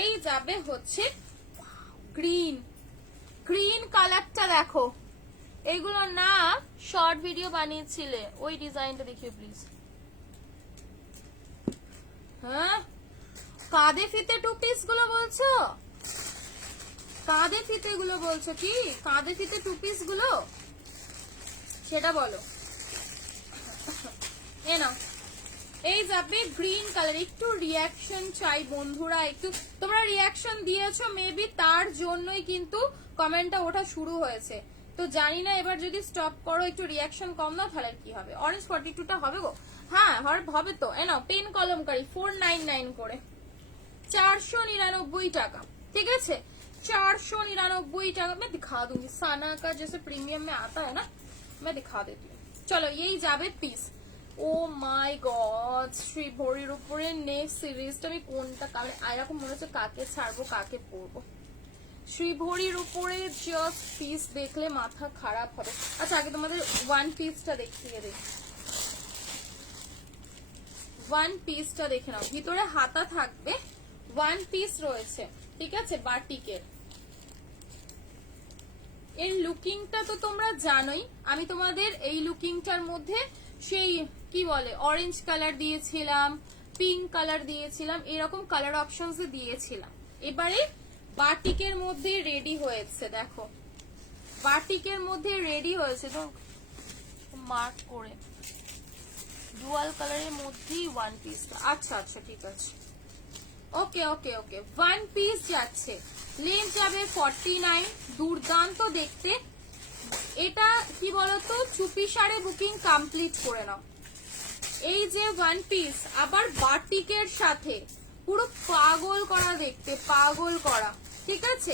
এই যাবে হচ্ছে গ্রিন কালারটা দেখো। এইগুলো না শর্ট ভিডিও বানিয়েছিলে, ওই ডিজাইনটা দেখিও প্লিজ। হ্যাঁ কাঁধে ফিতে 2 পিস গুলো বলছো, কাঁধে ফিতে গুলো বলছো কি, কাঁধে ফিতে 2 পিস গুলো সেটা বলো। এ নাও, এই যাবে গ্রিন কালার। একটু রিয়াকশন চাই বন্ধুরা, একটু তোমরা রিয়াকশন দিয়েছো, মেবি তার জন্যই কিন্তু কমেন্টটা ওঠা শুরু হয়েছে। তো জানি না এবার যদি স্টপ করো, একটু রিয়াকশন কম দাও, তাহলে কি হবে? অরেঞ্জ 42টা হবে গো? হ্যাঁ হবে তো। এ নাও পেন কলমকারি 499 করে, 499 টাকা, ঠিক আছে? 499 টাকা। मैं दिखा दूंगी, साना का जैसे प्रीमियम में आता है ना, मैं दिखा देती हूँ। चलो यही যাবে পিস। ও মাই গড, শ্রীভরির উপরে নেক্সট সিরিজটা আমি কোনটা কারণ এরকম মনে হচ্ছে কাকে ছাড়বো কাকে পরবো। শ্রীভরির উপরে জাস্ট পিস দেখলে মাথা খারাপ হবে। আচ্ছা আগে তোমাদের 1 পিসটা দেখিয়ে দিই। 1 পিসটা দেখে নাও, ভিতরে হাতা থাকবে, 1 পিস রয়েছে, ঠিক আছে? বাটিকের এর লুকিংটা তো তোমরা জানোই। আমি তোমাদের এই লুকিংটার মধ্যে সেই কি বলে অরেঞ্জ কালার দিয়েছিলাম, পিঙ্ক কালার দিয়েছিলাম, এরকম কালার অপশনস দিয়েছিলাম। এবারে বাটিকের মধ্যে রেডি হয়েছে, দেখো বাটিকের মধ্যে রেডি হয়েছে, তো মার্ক করে ডুয়াল কালারের মধ্যেই 1 পিসটা। আচ্ছা ঠিক আছে, ওকে 1 পিস যাচ্ছে, লেন্থ যাবে 49। দুর্দান্ত দেখতে। এটা কি বলতো, চুপি সারে বুকিং কমপ্লিট করে নাও। এই যে 1 পিস আবার বাটিকের সাথে, পুরো পাগল করা দেখতে, পাগল করা, ঠিক আছে?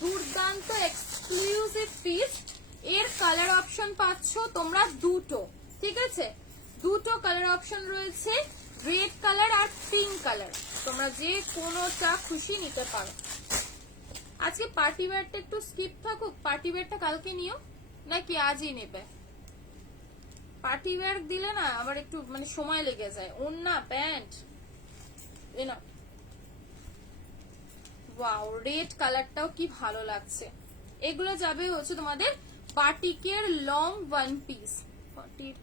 দুর্দান্ত এক্সক্লুসিভ পিস। এর কালার অপশন পাচ্ছ তোমরা 2টো, ঠিক আছে? 2টো কালার অপশন রয়েছে, রেড কালার আর পিঙ্ক কালার। তোমরা যে কোনোটা খুশি নিতে পারো। আজকে পার্টি ওয়্যারটা একটু স্কিপ থাকুক, পার্টি ওয়্যারটা কালকে নিও নাকি আজই নেবে? পার্টি ওয়্যার দিলে না আবার একটু মানে সময় লেগে যায়। ওন্না প্যান্ট এনা, ওয়াও রেড কালারটাও কি ভালো লাগছে। এগুলো যাবে হচ্ছে তোমাদের বাটিকের লং 1 পিস। 40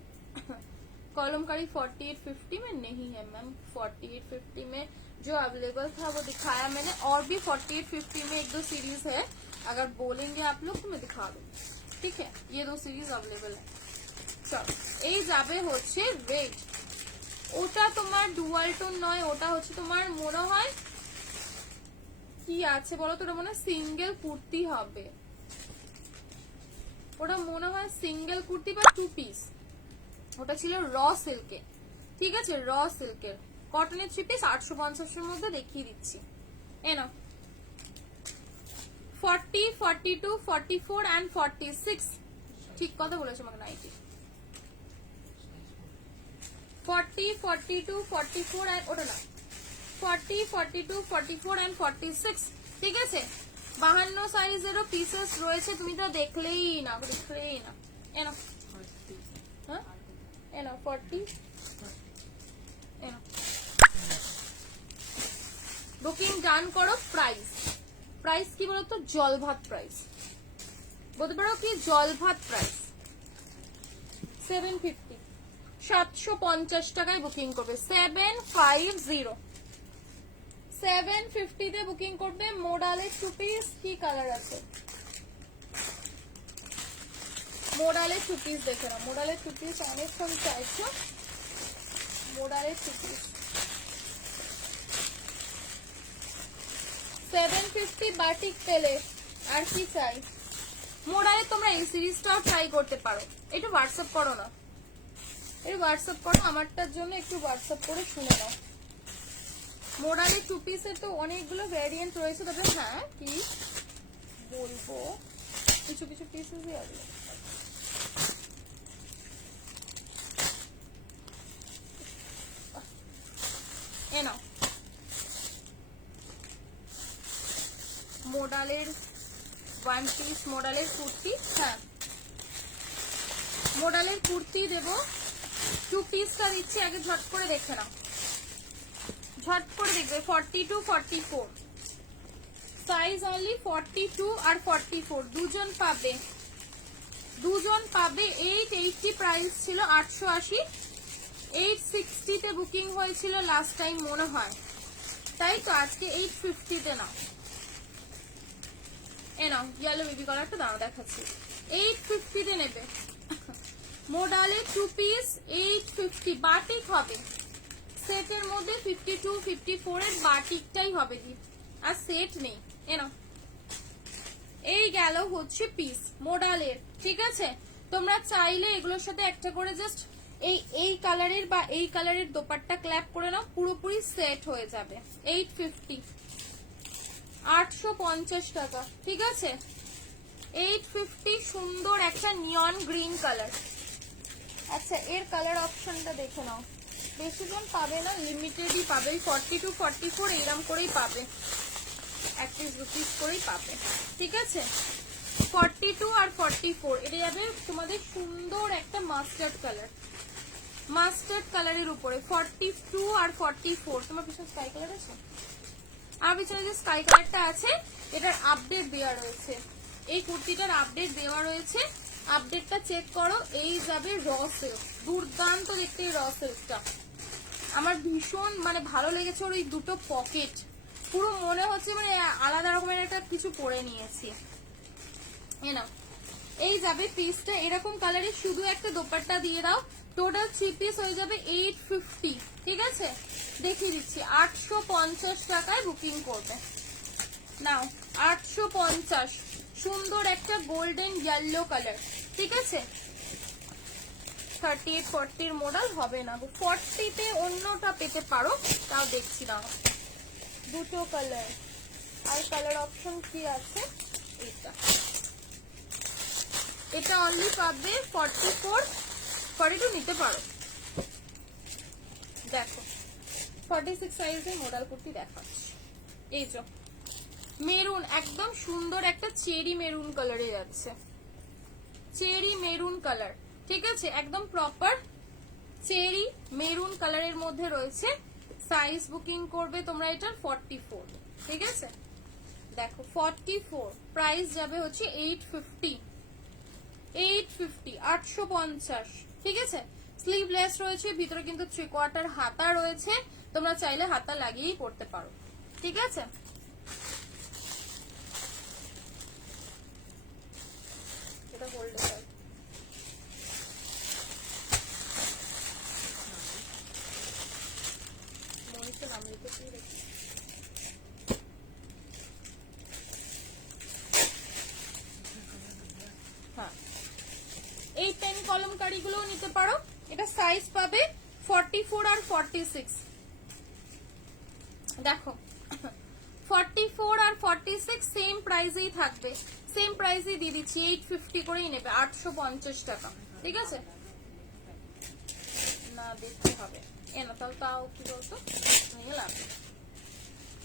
कॉलमकारी 4850 में नहीं है मैम, 4850 में जो अवेलेबल था वो दिखाया मैंने, और भी 4850 में 1-2 सीरीज है, अगर बोलेंगे आप लोग तो मैं दिखा दूंगी, ठीक है? ये 2 सीरीज अवेलेबल है। চলো এই যাবে হচ্ছে রেড। ওটা তোমার ডুয়াল টোন নয়, ওটা হচ্ছে তোমার মনে হয় কি আছে বলো তো, ওটা মনে হয় সিঙ্গেল কুর্তি হবে, ওটা মনে হয় সিঙ্গেল কুর্তি বা 2 পিস। ওটা ছিল র সিল্কে, ঠিক আছে? র সিল্কের কটনের 3 পিস 850 এর মধ্যে দেখিয়ে দিচ্ছি। এ নাও 40, 42, 44 and 46, ঠিক কথা বলেছো আমাকে। 90, 40, 42, 44 and ওটা না 40, 42, 44 and 46, ঠিক আছে? 52 সাইজেরও পিসেস রয়েছে, তুমি তো দেখলেই না। এ নাও, হ্যাঁ এ নাও 40, এ নাও বুকিং ডান করো। প্রাইস কি বলতো, জল ভাত প্রাইস বলতে পারো, কি জল ভাত প্রাইস 750, 750 টাকায় বুকিং করবে। 750 তে বুকিং করবে। মোডালের 2 পিস কি কালার আছে, মোডালের 2 পিস দেখে নাও। মোডালের 2 পিস অনেকক্ষণ চাইছো, মোডালের 2 পিস 750 বাটিক পেলে আর কি চাই? মোডালে তোমরা এই সিরিজটাও ট্রাই করতে পারো, একটু হোয়াটসঅ্যাপ করো না, এই হোয়াটসঅ্যাপ করো, আমারটার জন্য একটু হোয়াটসঅ্যাপ করে শুনে নাও। মোডালের টু পিসের তো অনেকগুলো ভ্যারিয়েন্ট রয়েছে, তবে হ্যাঁ কি বলবো কিছু কিছু পিসেসই আছে। এ নাও মোডালের ওয়ান পিস মোডালের কুর্তি। হ্যাঁ মোডালের কুর্তি দেবো, টু পিসটা দিচ্ছি, আগে ঝট করে দেখে নাও, ঝট করে দেখবে। 42 44 সাইজ অনলি 42 আর 44 দুজন পাবে, দুজন পাবে। 880 প্রাইস ছিল, 880, 860 তে বুকিং হয়েছিল লাস্ট টাইম মনে হয়, তাই তো আজকে 850 তে নাও। এ নাও ইয়েলো বেবি কালারটা দাঁড়া দেখাচ্ছি, 850 তে নেবে। মোডালে টু পিস 850, বাটিক হবে সেটের মধ্যে, 52 54 এর বাটিকটাই হবে দি, আর সেট নেই। এ নাও এই গেল হচ্ছে পিস মোডালের, ঠিক আছে। তোমরা চাইলে এগুলোর সাথে একটা করে জাস্ট এই কালারের বা এই কালারের দোপাট্টা ক্ল্যাপ করে নাও, পুরোপুরি সেট হয়ে যাবে। 850, 850 টাকা, ঠিক আছে। 850 সুন্দর একটা নিয়ন গ্রিন কালার। আচ্ছা এর কালার অপশনটা দেখে নাও, বেশি জন পাবে না, লিমিটেডই পাবে, 42 44 এইরকম করেই পাবে, 1 পিস 2 পিস করেই পাবে, ঠিক আছে। 42 আর 44 এটা যাবে তোমাদের সুন্দর একটা মাস্টার্ড কালার, মাস্টার্ড কালারের উপরে। 42 আর 44 তোমার পিছনে স্কাই কালার আছে, আর পিছনে যে স্কাই কালারটা আছে এটার আপডেট দেওয়া রয়েছে, এই কুর্তিটার আপডেট দেওয়া রয়েছে, আপডেটটা চেক করো। এই যাবে র সিল্ক, দুর্দান্ত দেখতে র সিল্কটা, আমার ভীষণ মানে ভালো লেগেছে ওর ওই দুটো পকেট, পুরো মনে হচ্ছে মানে আলাদা রকমের একটা কিছু পরে নিয়েছি। না এই যাবে পিসটা এরকম কালারের, শুধু একটা দোপাট্টা দিয়ে দাও, টোটাল 3 পিস হয়ে যাবে 850, ঠিক আছে। দেখিয়ে দিচ্ছি 850 টাকায় বুকিং করবে। নাও 850, সুন্দর একটা গোল্ডেন ইয়েলো কালার, ঠিক আছে। 38 40 মডেল হবে না, 40 তে অন্যটা পেতে পারো, তাও দেখছি না। দুটো কালার, আর কালার অপশন কি আছে, এটা অনলি পাবে 44 42 নিতে পারো। দেখো 46 সাইজের মডেল কুর্তি দেখাচ্ছি, এই যে মেরুন, একদম সুন্দর একটা চেরি মেরুন কালারে যাচ্ছে, চেরি মেরুন কালার, ঠিক আছে, একদম প্রপার চেরি মেরুন কালারের মধ্যে রয়েছে। সাইজ বুকিং করবে তোমরা এটার 44, ঠিক আছে। দেখো 44 প্রাইস যাবে হচ্ছে 850, 850, ঠিক আছে। স্লিভলেস রয়েছে, ভিতরে কিন্তু 3/4 হাতা রয়েছে, তোমরা চাইলে হাতা লাগিয়েই পরতে পারো, ঠিক আছে। এটা হোল্ড কর, মনিকে নাম লিখেছি দেখি। হ্যাঁ এই পেন কলমকারি গুলো নিতে পারো, এটা সাইজ পাবে 44 আর 46। দেখো 44 আর 46 সেম প্রাইসেই থাকবে, সেম প্রাইসেই দিয়ে দিচ্ছি, 850 করেই নেবে, 850 টাকা, ঠিক আছে। না দেখতে হবে, এনা তাও তাও কি বলতো নিয়ে লাগবে।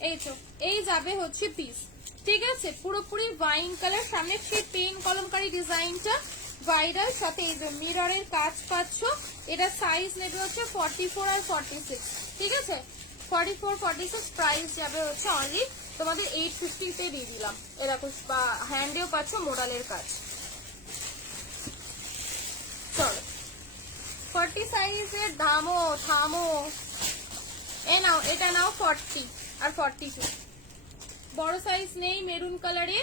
এই তো এই যাবে হচ্ছে পিস, ঠিক আছে, পুরোপুরি ওয়াইন কালার, সামনে সেই পেন কলমকারি ডিজাইনটা ভাইরাল, সাথে এই যে মিররের কাজ পাচ্ছ। এটা সাইজ নেবে হচ্ছে 44 আর 46, ঠিক আছে। 44 46 প্রাইস যাবে হচ্ছে অনলি তোমাদের 850 তে দিয়ে দিলাম, এরকম বা হ্যান্ডেও পাচ্ছ মোডালের কাজ। চলো 40 সাইজের দামও থামো, এ নাও এটা নাও 40 আর 42, বড় সাইজ নেই মেরুন কালারে,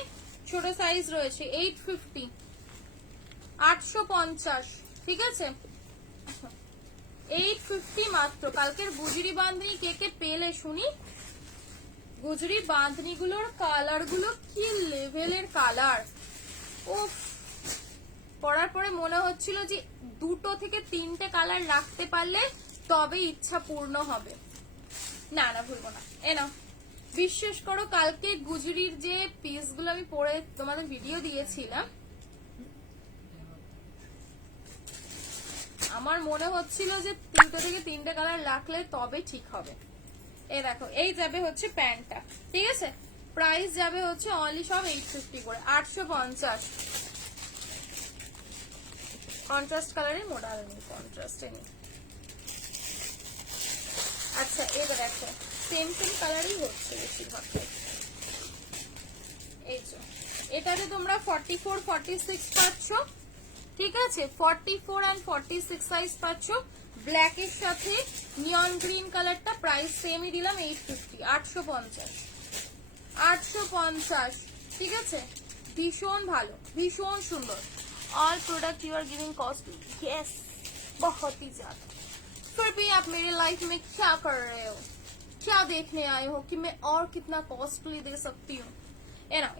ছোট সাইজ রয়েছে 850, 850, ঠিক আছে। 850 মাত্র। কালকের গুজরি বাঁধনি কে কে পেলে শুনি, গুজরি বাঁধনি গুলোর কালার গুলো কি লেভেলের কালার, ও পরার তারপরে মনে হচ্ছিল যে 2 থেকে 3টে কালার রাখতে পারলে তবে ইচ্ছা পূর্ণ হবে। না না ভুলবো না। এ নাও, বিশ্বাস করো কালকে গুজরির যে পিসগুলো আমি পরে তোমাদের ভিডিও দিয়েছিলাম, আমার মনে হচ্ছিল যে 2 থেকে 3টে কালার রাখলে তবে ঠিক হবে। এই দেখো, এই যাবে হচ্ছে প্যান্টটা, ঠিক আছে? প্রাইস যাবে হচ্ছে অনলি সব 850 করে, 850। কন্ট্রাস্ট কালারে মোডাল নেই, কন্ট্রাস্টে নেই। আচ্ছা এবার দেখো, সেম কালারই হচ্ছে বেশিরভাগ। এই যে এটাতে তোমরা 44 46 পাচ্ছ, ঠিক আছে? 44 and 46 সাইজ পাচ্ছ। ব্ল্যাক এর সাথে নিয়ন গ্রিন কালারটা প্রাইস সেমই দিলাম 850, 850, 850, ঠিক আছে? ভীষণ ভালো, ভীষণ সুন্দর। All product you are giving cost, yes बहुत ही ज्यादा। फिर भी आप मेरे लाइफ में क्या कर रहे हो, क्या देखने आए हो कि मैं और कितना कॉस्टली दे सकती हूँ।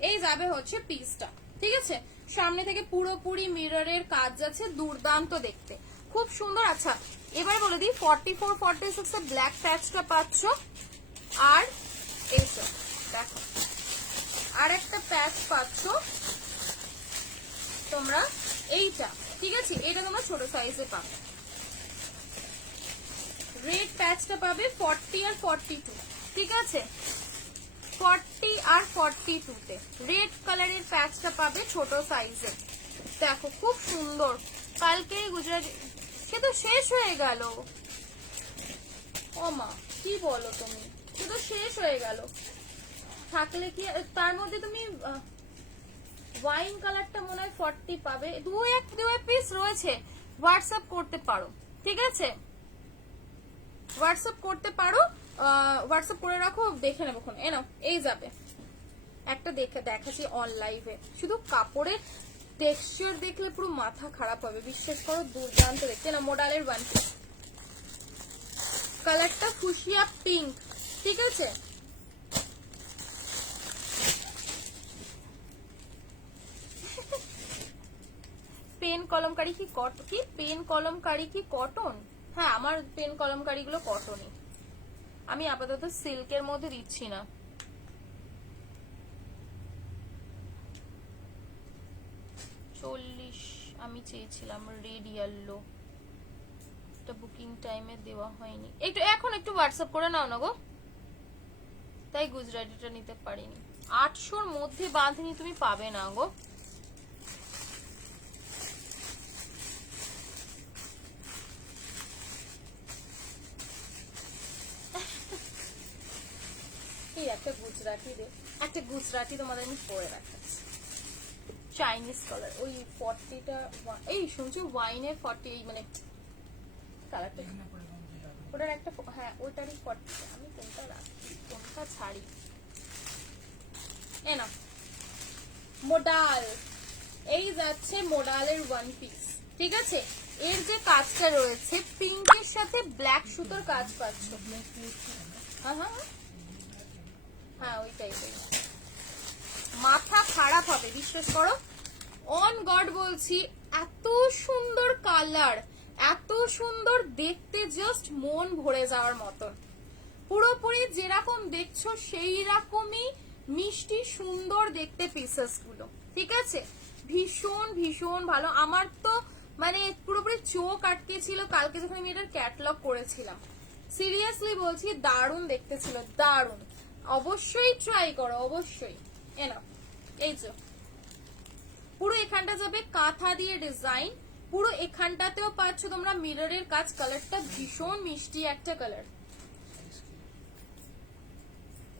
এই যাবে হচ্ছে পিসটা, ঠিক আছে? সামনে থেকে পুরোপুরি মিররের কাজ আছে, দুর্দান্ত দেখতে, খুব সুন্দর। আচ্ছা এবার বলে দিই, 44 46 এর ব্ল্যাক প্যাচটা পাচ্ছ, আর এই দেখো আর একটা প্যাচ পাচ্ছ তোমরা এইটা, ঠিক আছে? এটা তোমরা ছোট সাইজে পাবে। রেড প্যাচটা পাবে 40 আর 42, ঠিক আছে? 40 আর 42 তে রেড কালারের প্যাচটা পাবে ছোট সাইজে। দেখো খুব সুন্দর। কালকে গুজরাটি সে তো শেষ হয়ে গেল। ও মা, কি বলো তুমি, সে তো শেষ হয়ে গেল। থাকলে কি তার মধ্যে তুমি ওয়াইন কালারটা মনে হয় 40 পাবে, দু এক পিস রয়েছে। হোয়াটসঅ্যাপ করতে পারো, ঠিক আছে? হোয়াটসঅ্যাপ করতে পারো, হোয়াটসঅ্যাপ করে রাখো, দেখে নেবো। এ নাও, এই যাবে একটা, দেখাচ্ছি অন লাইভে। শুধু কাপড়ের টেক্সচার দেখলে পুরো মাথা খারাপ হবে, বিশ্বাস করো, দুর্দান্ত দেখতে। না মোডালের ওয়ান পিস, কালারটা ফুশিয়া পিঙ্ক, ঠিক আছে? পেন কলমকারি কি পেন কলমকারি কি কটন? হ্যাঁ, আমার পেন কলমকারি গুলো কটনই। আমি আপাতত সিল্কের মধ্যে দিচ্ছি না। আমি চেয়েছিলাম রেড ইয়েলো, এটা বুকিং টাইমে দেওয়া হয়নি। এখন একটু হোয়াটসঅ্যাপ করে নাও না গো, তাই গুজরাটিটা নিতে পারিনি। 800-র মধ্যে বাঁধনি তুমি পাবে না গো। এই একটা গুজরাটি তোমাদের আমি পরে রাখাচ্ছি, চাইনিজ কালার। ওই 40টা, এই শুনছি ওয়াইনের 40, এই মানে কালারটা ওটার একটা, হ্যাঁ ওইটারই 40। আমি কোনটা রাখি কোনটা ছাড়ি? এ না মোডাল, এই যাচ্ছে মোডালের ওয়ান পিস, ঠিক আছে? এর যে কাজটা রয়েছে পিঙ্কের সাথে ব্ল্যাক সুতোর কাজ পাচ্ছ। হ্যাঁ হ্যাঁ হ্যাঁ, ওইটাই। মাথা খারাপ হবে, বিশ্বাস করো, অন গড বলছি। এত সুন্দর কালার, এত সুন্দর দেখতে, জাস্ট মন ভরে যাওয়ার মতন। পুরোপুরি যেরকম দেখছো সেই রকমই মিষ্টি সুন্দর দেখতে পিসেস গুলো, ঠিক আছে? ভীষণ ভীষণ ভালো। আমার তো মানে পুরোপুরি চোখ আটকে ছিল কালকে যখন আমি এটার ক্যাটালগ করেছিলাম। সিরিয়াসলি বলছি, দারুণ দেখতে ছিল, দারুণ। অবশ্যই ট্রাই করো, অবশ্যই। এনা এই যে পুরো এখানটা যাবে কাঁথা দিয়ে ডিজাইন, পুরো এখানটাতেও পাচ্ছ তোমরা মিররের কাজ। কালারটা ভীষণ মিষ্টি একটা কালার।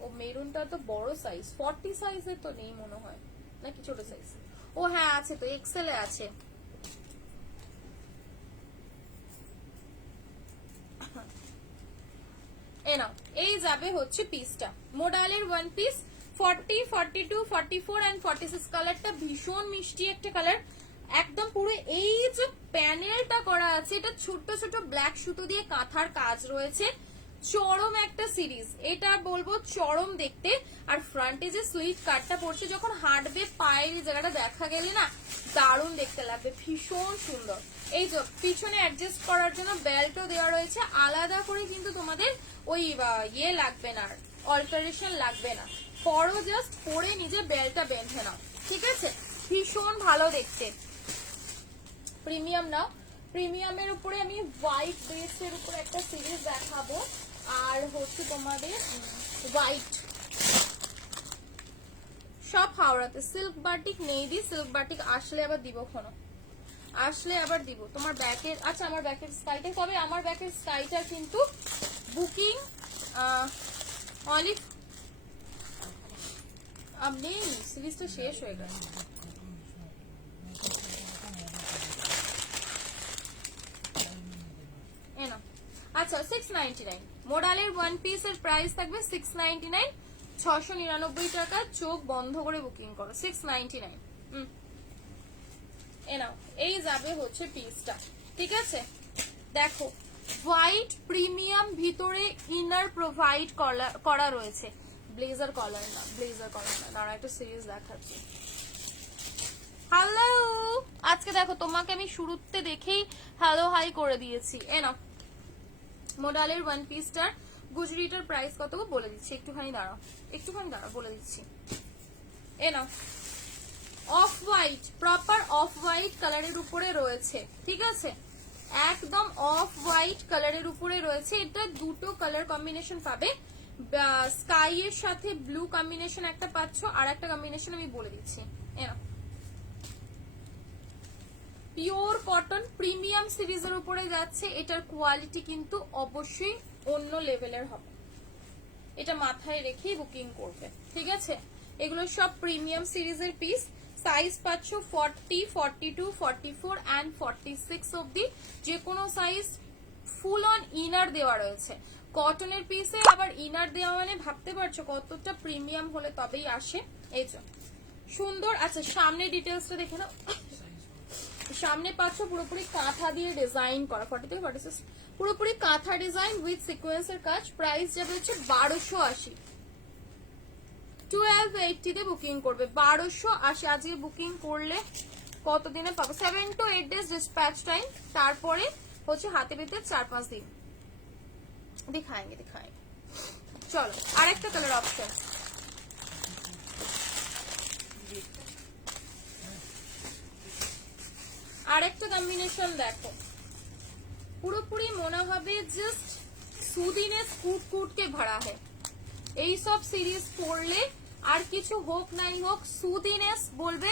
ও মেরুনটা তো বড় সাইজ, 40 সাইজে তো নেই মনে হয়, নাকি ছোট সাইজ? ও হ্যাঁ আছে তো, এক্সেল এ আছে। এই যাবে হচ্ছে পিসটা, মোডালের ওয়ান পিস। 40 42 44 এন্ড 46 কালারটা ভীষণ মিষ্টি একটা কালার, একদম পুরো। এই যে প্যানেলটা করা আছে, এটা ছোট ছোট ব্ল্যাক সুতো দিয়ে কাঁথার কাজ রয়েছে, চরম একটা সিরিজ, এটা বলবো চরম দেখতে। আর ফ্রন্টে যে সুইট কাটটা পড়ছে, যখন হাঁটবে পায়ের এই জায়গাটা দেখা গেলে না দারুণ দেখতে লাগবে, ভীষণ সুন্দর। এই যে পিছনে অ্যাডজাস্ট করার জন্য বেল্টও দেওয়া রয়েছে, আলাদা করে কিন্তু তোমাদের ওই ইয়ে লাগবে না, অল্টারেশন লাগবে না, পরও জাস্ট পরে নিজে বেল্টটা বেঁধে নাও, ঠিক আছে? ভীষণ ভালো দেখতে। প্রিমিয়াম নাও, প্রিমিয়ামের উপরে আমি হোয়াইট বেসের উপরে একটা সিরিজ দেখাবো, আর হচ্ছে তোমাদের হোয়াইট, সব হাওড়াতে। সিল্ক বাটিক নেই দি, সিল্ক বাটিক আসলে আবার দিব, কোনো আসলে আবার দিব। তোমার ব্যাকের, আচ্ছা আমার ব্যাকের স্কাইটা কবে? আমার ব্যাকের স্কাইটা কিন্তু বুকিং অলিভ নেই, সিরিজটা শেষ হয়ে গেছে। আচ্ছা 699 মোডালের ওয়ান পিসের প্রাইস থাকবে 699, 699 টাকা। চোখ বন্ধ করে বুকিং করো, 699। এনাও, এই যাবে হচ্ছে পিসটা, ঠিক আছে? দেখো হোয়াইট প্রিমিয়াম, ভিতরে ইনার প্রোভাইড করা রয়েছে, ব্লেজার কলার না, ব্লেজার কলার না, দাঁড়া একটা সিরিজ দেখাচ্ছি। হ্যালো, আজকে দেখো তোমাকে আমি শুরুতে দেখেই হ্যালো হাই করে দিয়েছি। এনাও মোডালের ওয়ান পিসটার গুজরিটার প্রাইস কত বলে দিচ্ছি, একটুখানি দাঁড়াও, একটুখানি দাঁড়াও বলে দিচ্ছি। এনাও off white, proper off white কালারের উপরে রয়েছে, ঠিক আছে? একদম অফ হোয়াইট কালারের উপরে রয়েছে। এটা দুটো কালার কম্বিনেশন পাবে, স্কাই এর সাথে ব্লু কম্বিনেশন একটা পাচ্ছ, আর একটা কম্বিনেশন আমি বলে দিচ্ছি। এনাও পিওর কটন প্রিমিয়াম সিরিজের উপরে যাচ্ছে, এটার কোয়ালিটি কিন্তু অবশ্যই অন্য লেভেলের হবে, এটা মাথায় রেখেই বুকিং করবে, ঠিক আছে? এগুলো সব প্রিমিয়াম সিরিজের পিস। সাইজ পাচ্ছ 40, 42, 44 এন্ড 46 অবধি, যে কোনো সাইজ। ফুল অন ইনার দেওয়া রয়েছে কটনের পিসে, আবার ইনার দেওয়া মানে ভাবতে পারছো কতটা প্রিমিয়াম হলে তবেই আসে। এই যে সুন্দর। আচ্ছা সামনে ডিটেলসটা দেখে নাও, সামনে পাচ্ছ পুরোপুরি কাঁথা দিয়ে ডিজাইন করা, 40 থেকে 46 পুরোপুরি কাঁথা ডিজাইন উইথ সিকোয়েন্সের কাজ। প্রাইস যাবে হচ্ছে 1280, 1280 তে বুকিং করবে, 1280। আজকে বুকিং করলে কতদিনে পাবো? 7 to 8 days ডিসপ্যাচ টাইম, তারপরে হচ্ছে হাতে পেতে 4-5 দিন দিখাएंगे। চলো আরেকটা কালার অপশন, আরেকটা কম্বিনেশন দেখো, পুরোপুরি মনে হবে জাস্ট সুদিনে কুটকে ভরা है। এই সব সিরিজ পড়লে আর কিছু হোক নাই হোক সুদিনেস বলবে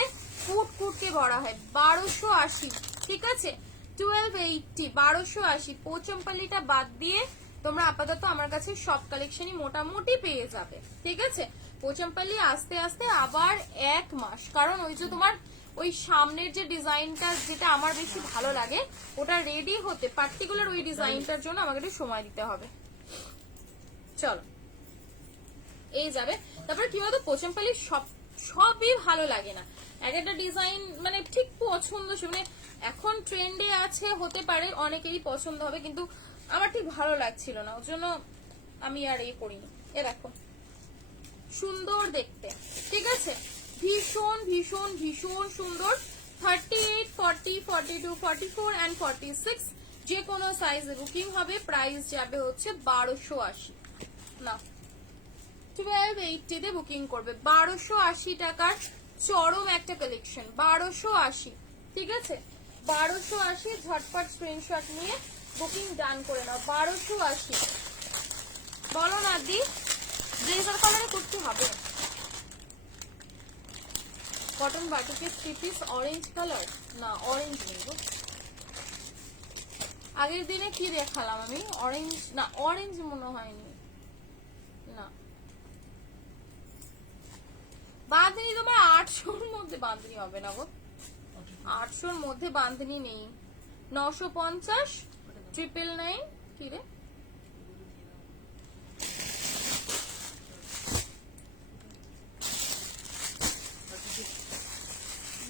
কুটকে ভরা है। 1280, ঠিক আছে? 1280, 1280। পোচমপল্লিটা বাদ দিয়ে তোমরা আপাতত আমার কাছে সব কালেকশনই মোটামুটি পেয়ে যাবে, ঠিক আছে? পোচমপল্লি আস্তে আস্তে আবার 1 মাস, কারণ ওই যে তোমার ওই সামনের যে ডিজাইনটা যেটা আমার বেশি ভালো লাগে, ওটা রেডি হতে পার্টিকুলার ওই ডিজাইনটার জন্য আমাকে একটু সময় দিতে হবে। চলো এই যাবে। তারপর কি বলতো, পোচমপল্লি সবই ভালো লাগে না, এক একটা ডিজাইন মানে ঠিক পছন্দ, মানে এখন ট্রেন্ডে আছে, হতে পারে অনেকেরই পছন্দ হবে, কিন্তু আমার ঠিক ভালো লাগছিল না, ওর জন্য আমি আর এই করিনি। এ দেখো সুন্দর দেখতে, ঠিক আছে? ভীষণ ভীষণ ভীষণ সুন্দর। 38, 40, 42, 44 এন্ড 46 যে কোনো সাইজে বুকিং হবে। প্রাইস যাবে হচ্ছে 1280, না 1280 তে বুকিং করবে। 1280 টাকার চরম একটা কালেকশন, 1280, ঠিক আছে? 1280, ঝটপট স্ক্রিনশট নিয়ে বুকিং ডান করে নাও। 1280 বলো না দি, ব্লেজার কালারে করতে হবে। কটন বাটিকের 3 পিস অরেঞ্জ কালার, না অরেঞ্জ নেই গো। আগের দিনে কি দেখালাম আমি? অরেঞ্জ না, অরেঞ্জ মনে হয়নি, না বাঁধনি। তোমার 800-র মধ্যে বাঁধনি হবে না গো, 800-র মধ্যে বাঁধনি নেই। 950, 999, কি রে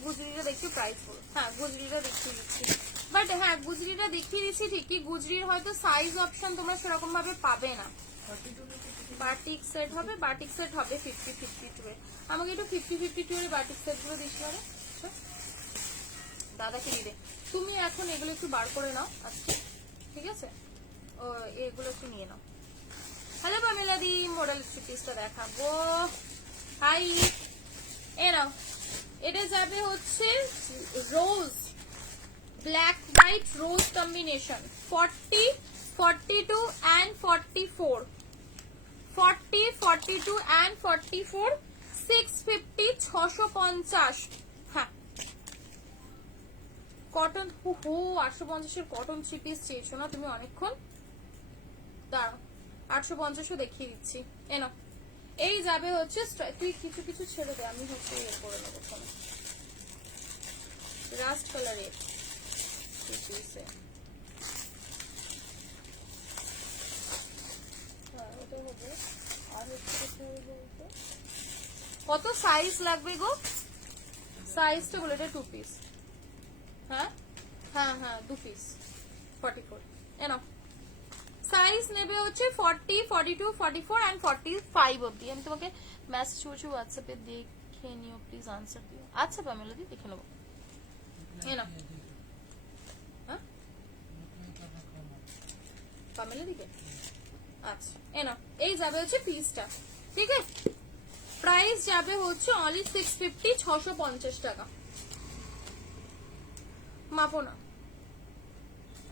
গুজরিটা দেখতে একটু প্রাইস বলো। হ্যাঁ গুজরিটা দেখিয়ে দিচ্ছি, বাট হ্যাঁ গুজরিটা দেখিয়ে দিচ্ছি ঠিকই, গুজরির হয়তো সাইজ অপশন তোমরা সেরকম ভাবে পাবে না। বাটিক সেট হবে, বাটিক সেট হবে 50-52 এর। আমাকে একটু 50-52 এর বাটিক সেট গুলো দিস না দাদাকে দিয়ে দে। তুমি এখন এগুলো একটু বার করে নাও আজকে, ঠিক আছে? ও এগুলো একটু নিয়ে নাও। হ্যালো পামেলাদি, মডেল পিসটা দেখাবো। হাই, এ নাও, এটা যাবে হচ্ছে rose, black white rose combination, 40, 42 and 44, 40, 42 and 44, 650, 650। হ্যাঁ কটন, হো 850 এর কটন 3 পিস চেয়েছো না তুমি অনেকক্ষণ, দাঁড়াও 850ও দেখিয়ে দিচ্ছি। এনো এই যাবে হচ্ছে, তুই কিছু কিছু ছেড়ে দে, আমি হচ্ছে ইয়ে করে নেবো ফোনে, রাস্ট কালারের কত সাইজ লাগবে গো? সাইজটা বলে এটা 2 পিস। হ্যাঁ হ্যাঁ হ্যাঁ 2 পিস 44। এনো সাইজ নেবে হচ্ছে 40, 42, 44 and 45 অবধি। আমি তোমাকে মেসেজ করছি হোয়াটসঅ্যাপে, দেখে নিও প্লিজ, আনসার দিও। আচ্ছা পামেলা দি দেখে নেবো। এনো হ্যাঁ পামেলা দিকে, আচ্ছা এনো এই যাবে হচ্ছে পিসটা, ঠিক আছে? প্রাইস যাবে হচ্ছে অনলি 650, 650 টাকা। মাপো না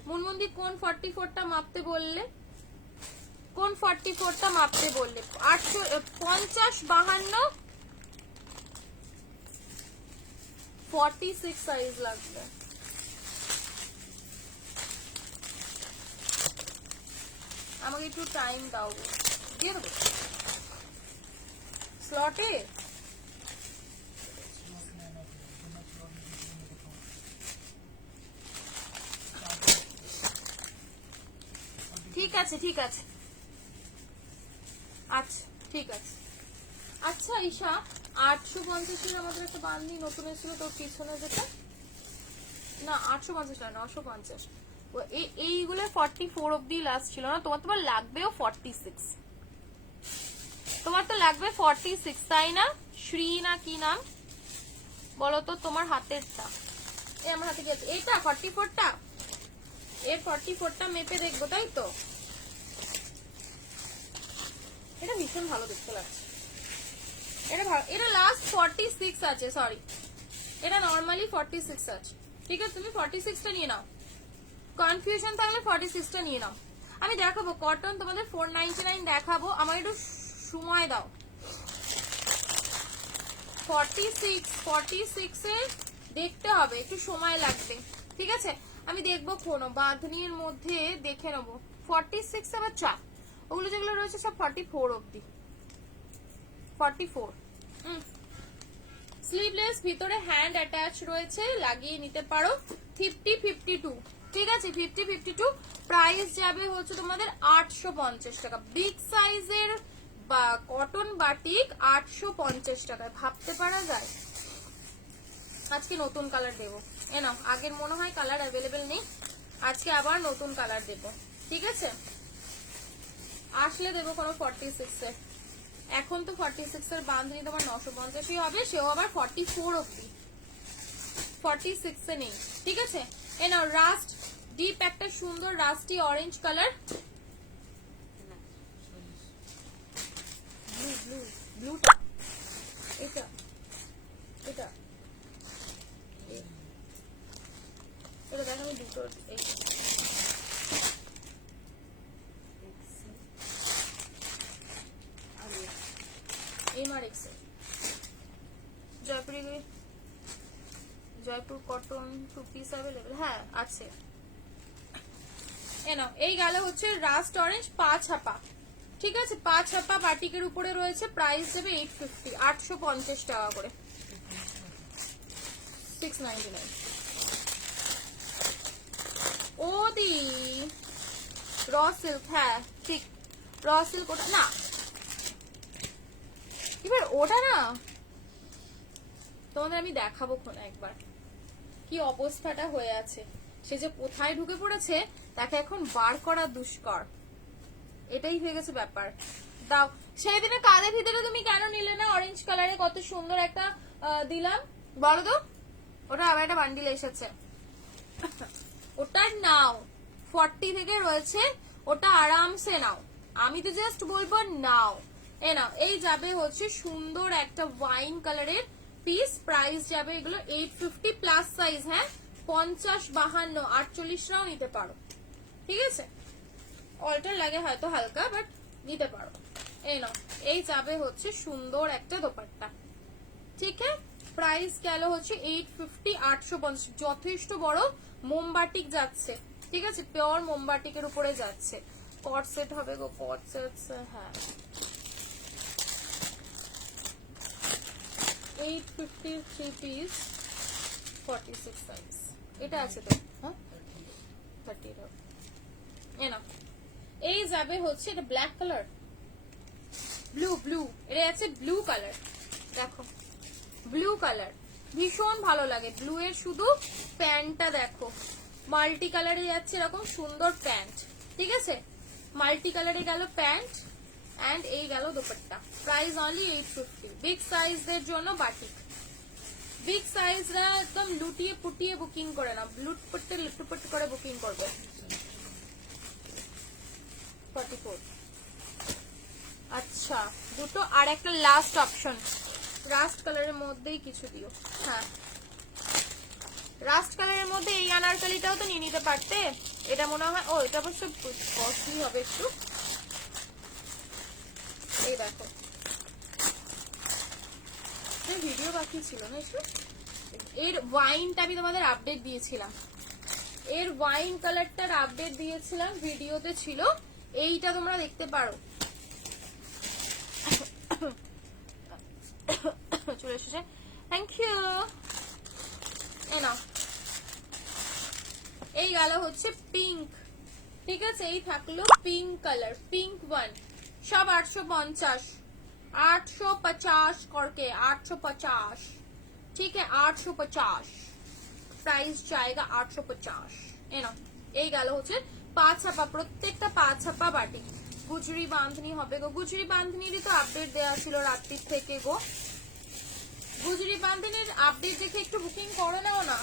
মুনমুন্দি, কোন 44টা মাপতে বললে? কোন 44টা মাপতে বললে? 850, 52, 46 সাইজ লাগবে। আমাকে একটু টাইম দাও, দিয়ে দেবো স্লটে। ঠিক আছে ঠিক আছে, আচ্ছা ঠিক আছে। আচ্ছা ঈশা, 850 আমাদের একটা বান্দি নতুন এসেছিল তোর পিছনে, যেটা না 850 না 950, এইগুলো 44 অব্দি লাস্ট ছিল না তোমার? তোমার লাগবেও 46, তোমার তো লাগবে 46 তাই না? শ্রী না কি নাম বলো তো তোমার হাতেরটা? এই আমার হাতে কি আছে? এইটা 44টা, এর 44টা মেপে দেখবো তাই তো? এটা ভীষণ ভালো দেখতে লাগছে, এটা ভালো, এটা লাস্ট 46 আছে, সরি এটা নরমালি 46 আছে, ঠিক আছে? তুমি 46টা নিয়ে নাও, কনফিউশন থাকলে 46টা নিয়ে নাও। আমি দেখাবো কটন তোমাদের 499 দেখাবো, আমার একটু সময় দাও। 46 এর দেখতে হবে, একটু সময় লাগবে, ঠিক আছে? আমি দেখবো কোনো বাঁধনির মধ্যে দেখে নেবো 46 আবার চা, ওগুলো যেগুলো রয়েছে সব 44 অব্দি, 44। স্লিভলেস, ভিতরে হ্যান্ড অ্যাটাচ রয়েছে, লাগিয়ে নিতে পারো। 50, 52, ঠিক আছে? 50, 52 প্রাইস যাবে হচ্ছে তোমাদের 850 টাকা। বিগ সাইজের বা কটন বাটিক 850 টাকায়, ভাবতে পারা যায়? আজকে নতুন কালার দেবো, এ নাও, আগের মনে হয় কালার অ্যাভেলেবেল নেই, আজকে আবার নতুন কালার দেবো, ঠিক আছে? আসলে দেবো কোনো 46 এর, এখন তো 46 এর বাঁধনি তোমার 950ই হবে, সেও আবার 44 অব্দি, 46 এ নেই, ঠিক আছে? এ নাও রাস্ট ডিপ একটা সুন্দর রাস্টি অরেঞ্জ কালার, ব্লুটা, এটা এটা এটা দেখ, আমি দুটো এমআরএক্স জয়পুর কটন 2 পিস অ্যাভেলেবেল, হ্যাঁ আছে। এ নাও এই গেল হচ্ছে রাস্ট অরেঞ্জ 5 ছাপা, ঠিক আছে? 5 ছাপা বাটিকের উপরে রয়েছে, প্রাইস দেবে 850, 850 টাকা করে, 699। ও দি র সিল্ক, হ্যাঁ ঠিক, র সিল্ক ওটা না, এবার ওটা না তোমাদের আমি দেখাবো একবার, কি অবস্থাটা হয়ে আছে, সে যে কোথায় ঢুকে পড়েছে তাকে এখন বার করা দুষ্কর, এটাই হয়ে গেছে ব্যাপার। দাও, সেই দিনে কাঁধের ভিতরে তুমি কেন নিলে না অরেঞ্জ কালারে, কত সুন্দর একটা দিলাম বলো তো। ওটা আবার একটা বান্ডিল এসেছে, ওটা নাও 40 থেকে রয়েছে, ওটা আরামসে নাও, আমি তো জাস্ট বলবো নাও। এ নাও, এই যাবে হচ্ছে সুন্দর একটা ওয়াইন কালারের পিস, প্রাইস যাবে এগুলো 850 প্লাস সাইজ, হ্যাঁ 50, 52, 48রাও নিতে পারো, ঠিক আছে। অল্টার লাগে হয়তো হালকা, বাট নিতে পারো। এই নাও, এই যাবে হচ্ছে সুন্দর একটা দোপাট্টা, ঠিক আছে। প্রাইস গেল হচ্ছে 850, 850, যথেষ্ট বড় মোমবাটিক যাচ্ছে, ঠিক আছে, পিওর মোমবাটিকের উপরে যাচ্ছে। কট সেট হবে গো, কট সেট, হ্যাঁ 850 3 পিস 46 সাইজ, এটা আছে তো, হ্যাঁ 30 দাও। এ নাও, এই যাবে হচ্ছে এটা ব্ল্যাক কালার, ব্লু ব্লু, এটা আছে ব্লু কালার, দেখো ব্লু কালার ভীষণ ভালো লাগে, ব্লু এর শুধু প্যান্টটা দেখো, মাল্টি কালারে যাচ্ছে এরকম সুন্দর প্যান্ট, ঠিক আছে, মাল্টি কালারে গেল প্যান্ট এন্ড এই গেল দোপাট্টা। Price only 850। বিগ সাইজদের জন্য বাটিক, বিগ সাইজরা একদম লুটিয়ে পুটিয়ে বুকিং করে না, লুটপুটে লুটপুট করে বুকিং করবে। 44, আচ্ছা দুটো, আর একটা লাস্ট অপশন রাস্ট কালারের মধ্যেই কিছু দিও, হ্যাঁ রাস্ট কালারের মধ্যে এই আনারকলিটাও তো নিয়ে নিতে পারতে, এটা মনে হয়, ও এটা অবশ্য কস্টলি হবে একটু। এই দেখো, ভিডিও বাকি ছিল না একটু, এর ওয়াইনটা আমি তোমাদের আপডেট দিয়েছিলাম, এর ওয়াইন কালারটার আপডেট দিয়েছিলাম, ভিডিওতে ছিল, এইটা তোমরা দেখতে পারো। চলে এসেছে, থ্যাংক ইউ। এই নাও, এই গেল হচ্ছে পিঙ্ক, ঠিক আছে, এই থাকলো পিঙ্ক কালার, পিঙ্ক ওয়ান, সব 850, 850 করके 850, ठीक है 850, প্রাইস জায়গা 850। এ নাও, এই গেল হচ্ছে 5 ছাপা, প্রত্যেকটা 5 ছাপা বাটি। গুজরি বাঁধনি হবে গো, গুজরি বাঁধনিরই তো আপডেট দেওয়া ছিল রাত্রির থেকে গো, গুজরি বাঁধনির আপডেট দেখে একটু বুকিং করে নাও না,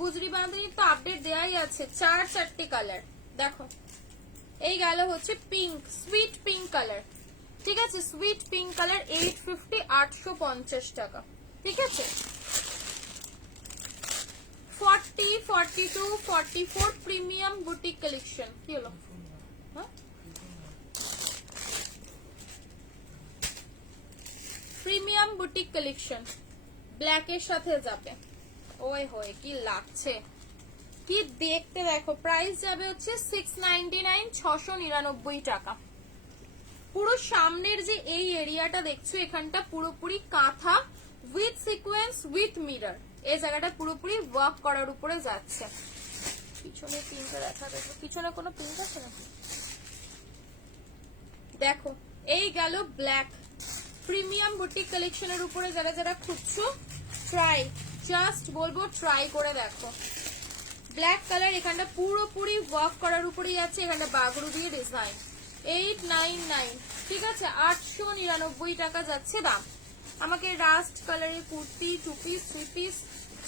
গুজরি বাঁধনির তো আপডেট দেওয়াই আছে, 4 কালার দেখো। এই গেল হচ্ছে পিঙ্ক, সুইট পিঙ্ক কালার, ঠিক আছে, সুইট পিঙ্ক কালার 850, 850 টাকা, ঠিক আছে। 40, 42, 44 প্রিমিয়াম বুটিক কালেকশন, কি হলো, হ্যাঁ প্রিমিয়াম বুটিক কালেকশন ব্ল্যাক এর সাথে যাবে, ওই হয়ে কি লাগছে, কি দেখতে দেখো। প্রাইস যাবে হচ্ছে 699, 699 টাকা। পুরো সামনের যে এই এরিয়াটা দেখছো, এখানটা পুরোপুরি কাঁথা উইথ সিকোয়েন্স উইথ মিরর, এই জায়গাটা পুরোপুরি ওয়ার্ক করার উপরে যাচ্ছে। পিছনে পিঙ্কটা দেখা দেখো, পিছনে কোনো পিঙ্ক আছে নাকি, দেখো এই গেল ব্ল্যাক, প্রিমিয়াম বুটিক কালেকশনের উপরে যারা যারা খুঁজছো ট্রাই, জাস্ট বলবো ট্রাই করে দেখো। ব্ল্যাক কালার, এখানটা পুরোপুরি ওয়ার্ক করার উপরেই আছে, এখানটা বাগরু দিয়ে ডিজাইন, 899, ঠিক আছে, 899 টাকা যাচ্ছে দাম। আমাকে রাস্ট কালারের কুর্তি, 2 পিস 3 পিস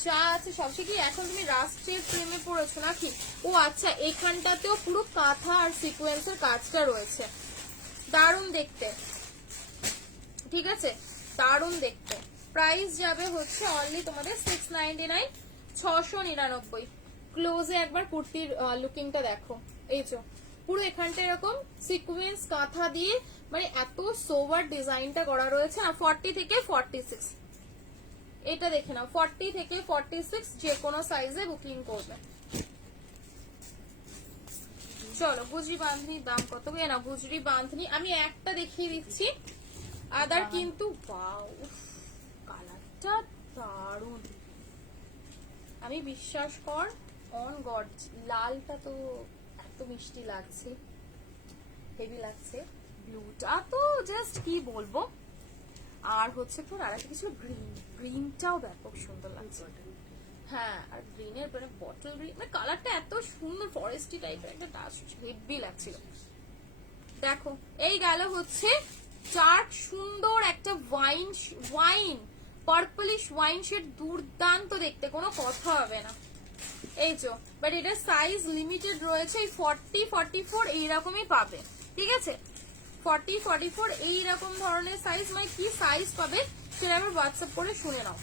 যা আছে সব, কি এখন তুমি রাস্টের প্রেমে পড়েছো নাকি? ও আচ্ছা, এখানটাতেও পুরো কাঁথা আর সিকোয়েন্সের কাজটা রয়েছে, দারুণ দেখতে, ঠিক আছে, দারুণ দেখতে। প্রাইস যাবে হচ্ছে অনলি তোমাদের 699, 699। ক্লোজে একবার কুর্তির লুকিংটা দেখো, এই যে পুরো এখানটা এরকম সিকোয়েন্স কাঁথা দিয়ে, মানে এত সোভার ডিজাইনটা করা রয়েছে। আর 40 থেকে 46, এটা দেখে নাও, 40 থেকে 46 যে কোনো সাইজে বুকিং করবে। চলো, গুজরি বাঁধনির দাম কত, না গুজরি বাঁধনি আমি একটা দেখিয়ে দিচ্ছি, আদার কিন্তু ওয়াও কালারটা দারুণ, আমি বিশ্বাস কর অন গড, লালটা তো এত মিষ্টি লাগছে, হেভি লাগছে, ব্লুটা তো জাস্ট কি বলবো, আর হচ্ছে তোর আর একটা কিছু গ্রিন, গ্রিনটাও ব্যাপক সুন্দর লাগছে, হ্যাঁ, আর গ্রিনের মানে বটল গ্রিন মানে কালারটা এত সুন্দর ফরেস্টি টাইপের একটা ডাস্ট হেভি লাগছিল। দেখো এই গেল হচ্ছে চার সুন্দর একটা ওয়াইন পার্পলিশ ওয়াইন শেড, দুর্দান্ত দেখতে, কোনো কথা হবে না। এই যে বাট এটা সাইজ লিমিটেড রয়েছে, এই 40 44 এইরকমই পাবে, ঠিক আছে? 40 44 এইরকম ধরনের সাইজ, মানে কি সাইজ পাবে সেটা আবার হোয়াটসঅ্যাপ করে শুনে নাও,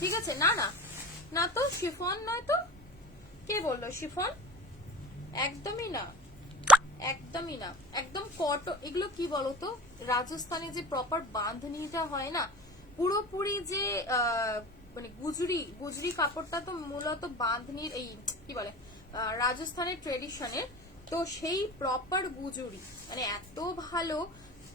ঠিক আছে? না না না তো শিফন নয় তো, কে বললো শিফন? একদমই না, একদমই না, একদম কটন। এগুলো কি বলতো, রাজস্থানে যে প্রপার বাঁধনিটা হয় না, পুরোপুরি যে মানে গুজরি কাপড়টা তো মূলত বাঁধনির, এই কি বলে রাজস্থানের ট্রেডিশনের, তো সেই প্রপার গুজরি মানে এত ভালো,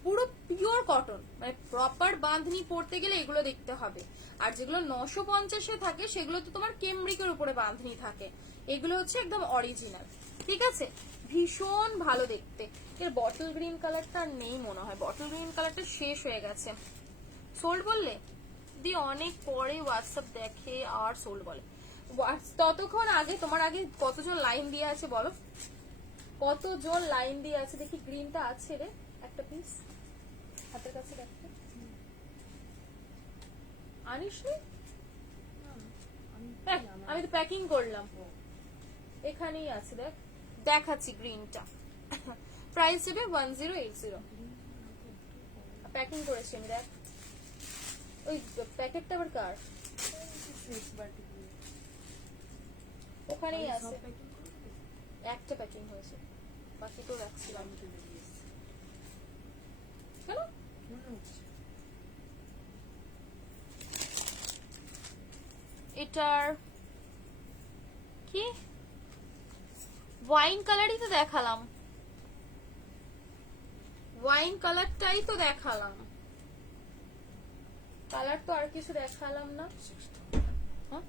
পুরো পিওর কটন, মানে প্রপার বাঁধনি পরতে গেলে এগুলো দেখতে হবে। আর যেগুলো 950-এ থাকে সেগুলো তো তোমার কেমব্রিকের উপরে বাঁধনি থাকে, এগুলো হচ্ছে একদম অরিজিনাল, ঠিক আছে? ভীষণ ভালো দেখতে। এর বটল গ্রিন কালারটা নেই মনে হয়, বটল গ্রিন কালারটা শেষ হয়ে গেছে। সোল্ড বললে দি অনেক পরে হোয়াটসঅ্যাপ দেখে আর সোল্ড বলে। ততক্ষণ আগে তোমার আগে কতজন লাইন দিয়ে আছে বলো, কতজন লাইন দিয়ে আছে দেখি। গ্রিনটা আছে রে একটা পিস হাতের কাছে, দেখতে আনিস নি? আমি তো প্যাকিং করলাম, এখানেই আছে, দেখ দেখাচ্ছি গ্রিনটা। প্রাইস দেবে 1080, প্যাকিং করেছি আমি, দেখ ওই প্যাকেটটা আবার কার, ওখানেই আছে, একটা প্যাকিং হয়েছে, বাকি তো রাখছিলাম। কেন এটার কি ওয়াইন কালারই তো দেখালাম, ওয়াইন কালারটাই তো দেখালাম, কালার তো আর কিছু দেখালাম না। হ্যাঁ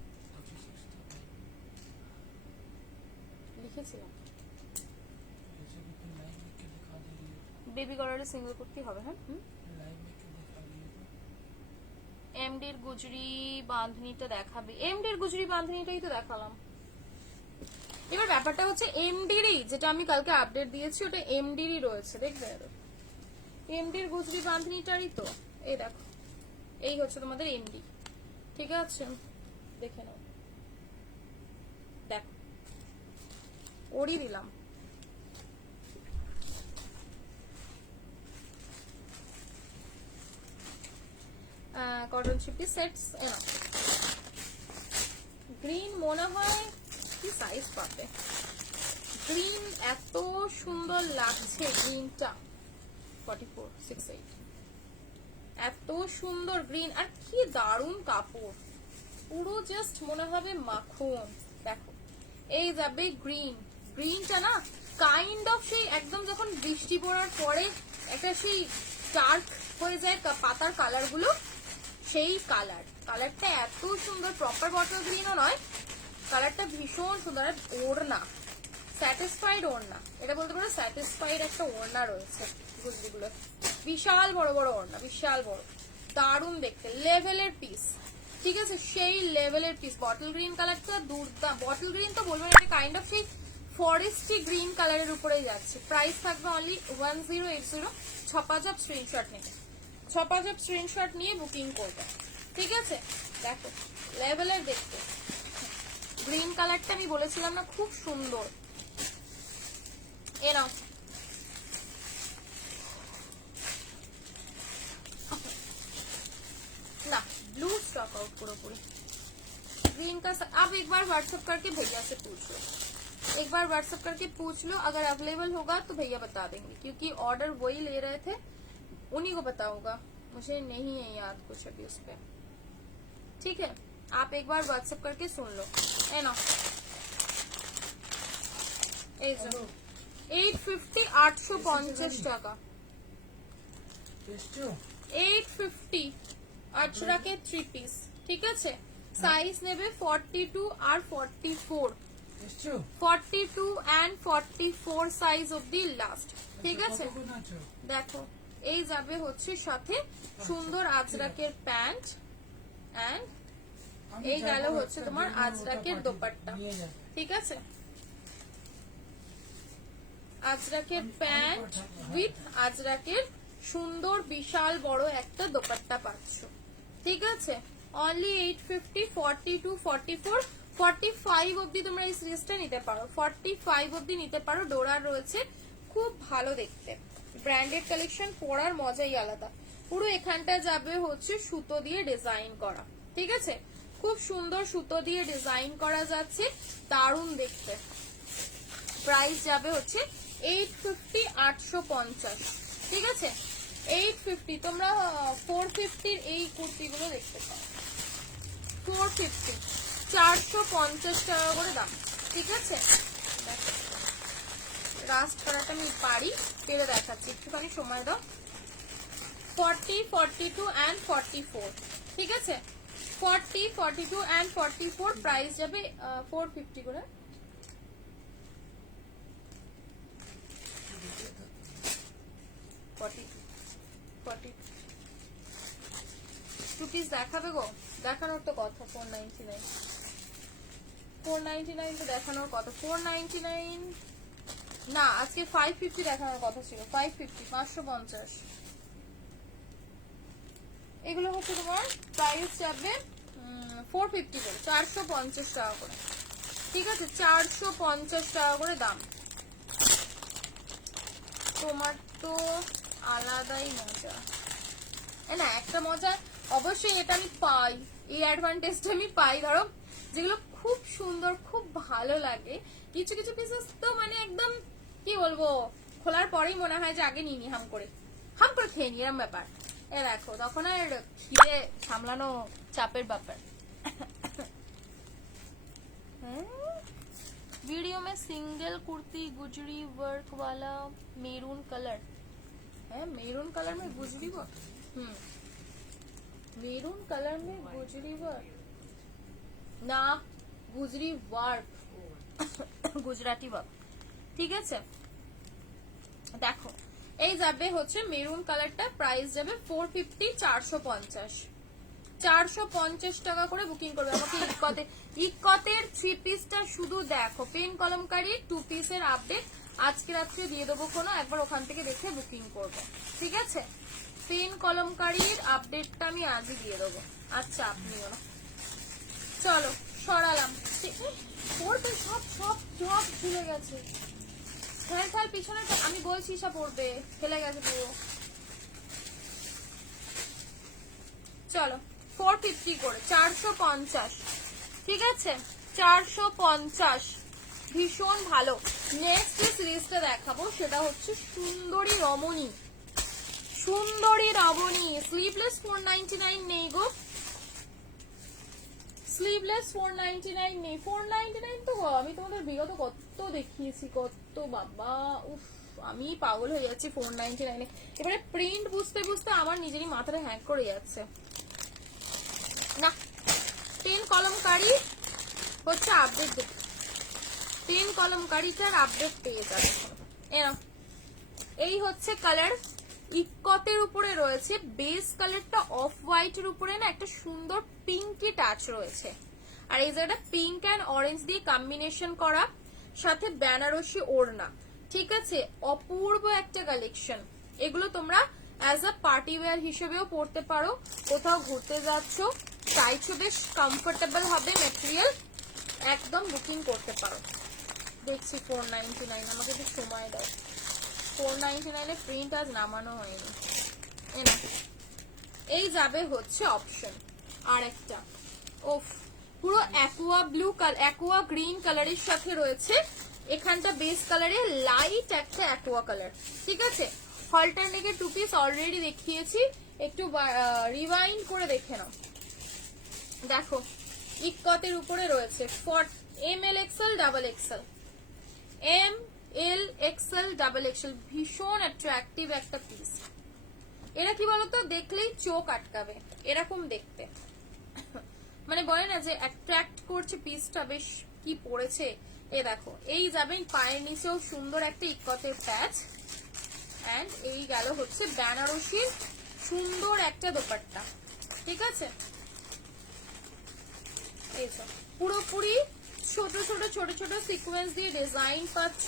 লিখেছিলাম বেবি কালারে সিঙ্গেল করতেই হবে। হ্যাঁ এমডির গুজরি বাঁধনিটা দেখাবে, এমডির গুজরি বাঁধনিটাই তো দেখালাম। এবার ব্যাপারটা হচ্ছে এমডিরই, যেটা আমি কালকে আপডেট দিয়েছি ওটা এমডিরই রয়েছে, দেখবে এমডির গুজরি বাঁধনিটারই তো, এই দেখো এই হচ্ছে তোমাদের এমডি, ঠিক আছে? দেখে নাও, দেখো ওরই দিলাম। কটন চিপি সেটস এনা গ্রিন মনে হয় কি সাইজ পাবে, গ্রিন এত সুন্দর লাগছে গ্রিনটা, 4468, এত সুন্দর গ্রিন, আর কি দারুণ কাপড়, পুরো জাস্ট মনে হবে মাখন। দেখো এই যাবে গ্রিন, গ্রিনটা না কাইন্ড অফ সেই একদম যখন বৃষ্টি পড়ার পরে একটা সেই ডার্ক হয়ে যায় পাতার কালার গুলো, সেই কালারটা এত সুন্দর, প্রপার বটল গ্রিনও নয়, কালারটা ভীষণ সুন্দর। ওড়না স্যাটিসফাইড ওড়না, এটা বলতে পারো স্যাটিসফাইড একটা ওড়না রয়েছে গুজরিগুলো, বিশাল বড় বড় ওড়না, বিশাল বড়, দারুণ দেখতে, লেভেলের পিস, ঠিক আছে? সেই লেভেলের পিস। বটল গ্রিন কালারটা দুর্দান্ত, বটল গ্রিন তো বলবো এটা কাইন্ড অফ সেই ফরেস্টি গ্রিন কালারের উপরেই যাচ্ছে। প্রাইস থাকবে অনলি 1080, 6 স্ক্রিনশট নেবে, 6 স্ক্রিনশট নিয়ে বুকিং করবে, ঠিক আছে? দেখো লেভেলের দেখতে, গ্রিন কালারটা আমি বলেছিলাম না খুব সুন্দর। এ নাও ना ब्लू स्टॉक आउट पूरी ग्रीन का। अब एक बार व्हाट्सएप करके भैया से पूछ लो, एक बार व्हाट्सएप करके पूछ लो, अगर अवेलेबल होगा तो भैया बता देंगे, क्योंकि ऑर्डर वही ले रहे थे, उन्हीं को पता होगा, मुझे नहीं है याद कुछ अभी उस पर, ठीक है? आप एक बार व्हाट्सएप करके सुन लो, है ना? 850 850 টাকা, 850 আটশো কে 3 পিস, ঠিক আছে? সাইজ নেবে 42 আর 44, 42 and 44 সাইজ অবধি লাস্ট, ঠিক আছে? দেখো এই যাবে হচ্ছে সাথে সুন্দর আজরাকের প্যান্ট এন্ড এই গেল হচ্ছে তোমার আজরাকের দোপাট্টা, ঠিক আছে। আজরাকের প্যান্ট উইথ আজরাকের সুন্দর বিশাল বড় একটা দোপাট্টা পাচ্ছ, ঠিক আছে। অনলি 850, 42, 44, 45 অবধি তোমরা এই সিরিজটা নিতে পারো, 45 অবধি নিতে পারো। ডোরার রয়েছে, খুব ভালো দেখতে, ব্র্যান্ডেড কালেকশন, পরার মজাই আলাদা। পুরো এখানটা যাবে হচ্ছে সুতো দিয়ে ডিজাইন করা, ঠিক আছে, খুব সুন্দর সুতো দিয়ে ডিজাইন করা যাচ্ছে, দারুণ দেখতে। প্রাইস যাবে হচ্ছে 850, 850, ঠিক আছে। 850, তোমরা 450 এই কুর্তিগুলো দেখতে পাও, 450, 450 টাকা করে দাম, ঠিক আছে। রাস্ট করাটা আমি পারি, পেরে দেখাচ্ছি, একটুখানি সময় দাও। 40, 42 and 44, ঠিক আছে। 40, 42 and 44 প্রাইস যাবে 450 করে। রুপিস দেখাবে গো, দেখানোর তো কথা। 499, 499 তো দেখানোর কথা। 499 না, আজকে 550 দেখানোর কথা ছিল। 550, 550। এগুলো হচ্ছে তোমার প্রাইস যাবে 450 করে, 450 টাকা করে, ঠিক আছে। 450 টাকা করে দাম। তোমার তো আলাদাই মজা, না একটা মজা অবশ্যই এটা আমি পাই, এই অ্যাডভান্টেজটা আমি পাই। ধরো যেগুলো খুব সুন্দর খুব ভালো লাগে, কিছু কিছু পিসেস তো মানে একদম কি বলবো, খোলার পরেই মনে হয় যে আগে নিই হাম করে খেয়ে নি, এরম ব্যাপার। এ দেখো তখন আর খিদে সামলানো চাপের ব্যাপার। वीडियो में सिंगल कुर्ती गुजरी वर्क वाला मेरून कलर है, मेरून कलर में गुजरी वर्क, मेरून कलर में गुजरी वर्क ना, गुजरी वर्क गुजराती वर्क, ঠিক আছে। দেখো এই যাবে হচ্ছে মেরুন কালারটা, প্রাইস যাবে 450, 450, 450 টাকা করে বুকিং করবে। আমাকে ইকতের 3 পিসটা শুধু দেখো, পেন কলমকারী 2 পিসের আপডেট আজকে রাত্রে দিয়ে দেবো, কোনো একবার ওখান থেকে দেখে বুকিং করবে, ঠিক আছে। পেন কলমকারীর আপডেটটা আমি আজই দিয়ে দেবো, আচ্ছা আপনিও না। চলো সরালাম, পড়বে সব সব সব ঝুলে গেছে, হ্যাঁ পিছনে আমি বলছি সব পড়বে, ফেলে গেছে পুরো। চলো 450 করে, 450, ঠিক আছে, 450, ভীষণ ভালো। নেক্সট যে সিরিজটা দেখাবো সেটা হচ্ছে সুন্দরী রমণী, সুন্দরী রমণী। স্লিভলেস 499 নেই গো, স্লিভলেস 499 নেই, 499 তো আমি তোমাদের বিগত কত দেখিয়েছি, কত বাবা, উফ আমি পাগল হয়ে যাচ্ছি 499 এ। এবারে প্রিন্ট বুঝতে বুঝতে আমার নিজেরই মাথাটা হ্যাং করে যাচ্ছে না। পেন কলমকারী হচ্ছে আপডেট, পেন কলমকারীটার আপডেট পেয়ে যাবে। এই হচ্ছে কালার, ইকতের উপরে রয়েছে, বেস কালারটা অফ হোয়াইটের উপরে না একটা সুন্দর পিঙ্কি টাচ রয়েছে, আর এই জায়গাটা পিঙ্ক অ্যান্ড অরেঞ্জ দিয়ে কম্বিনেশন করা, সাথে বেনারসি ওড়না, ঠিক আছে। অপূর্ব একটা কালেকশন। এগুলো তোমরা অ্যাজ আ পার্টি ওয়্যার হিসেবেও পরতে পারো, কোথাও ঘুরতে যাচ্ছ চাইছো বেশ কমফোর্টেবল হবে মেটেরিয়াল, একদম বুকিং করতে পারো। দেখছি 499, আমাকে একটু সময় দাও। 499 এ প্রিন্ট আজ নামানো হয়নি। এই যাবে হচ্ছে অপশন আর একটা, ওফ পুরো aqua blue colour, aqua green কালারের সাথে রয়েছে এখানটা বেস কালারে লাইট একটা অ্যাকোয়া কালার, ঠিক আছে। হলটার নেকে 2 পিস অলরেডি দেখিয়েছি, একটু রিওয়াইন্ড করে দেখে নাও। দেখো ইকতের উপরে রয়েছে ML XL double XL, ML XL double XL, ভীষণ অ্যাট্রাকটিভ একটা পিস। এরা কি বলতো, দেখলেই চোখ আটকাবে এরকম দেখতে, মানে বলে না যে অ্যাট্রাক্ট করছে পিসটা, বেশ কি পড়েছে। এ দেখো এই যাবে পায়ের নিচেও সুন্দর একটা ইকতের প্যাচ, এন্ড এই গেল হচ্ছে বেনারসির সুন্দর একটা দোপাট্টা, ঠিক আছে। এই পুরোপুরি ছোট ছোট ছোট ছোট সিকোয়েন্স দিয়ে ডিজাইন পাচ্ছ,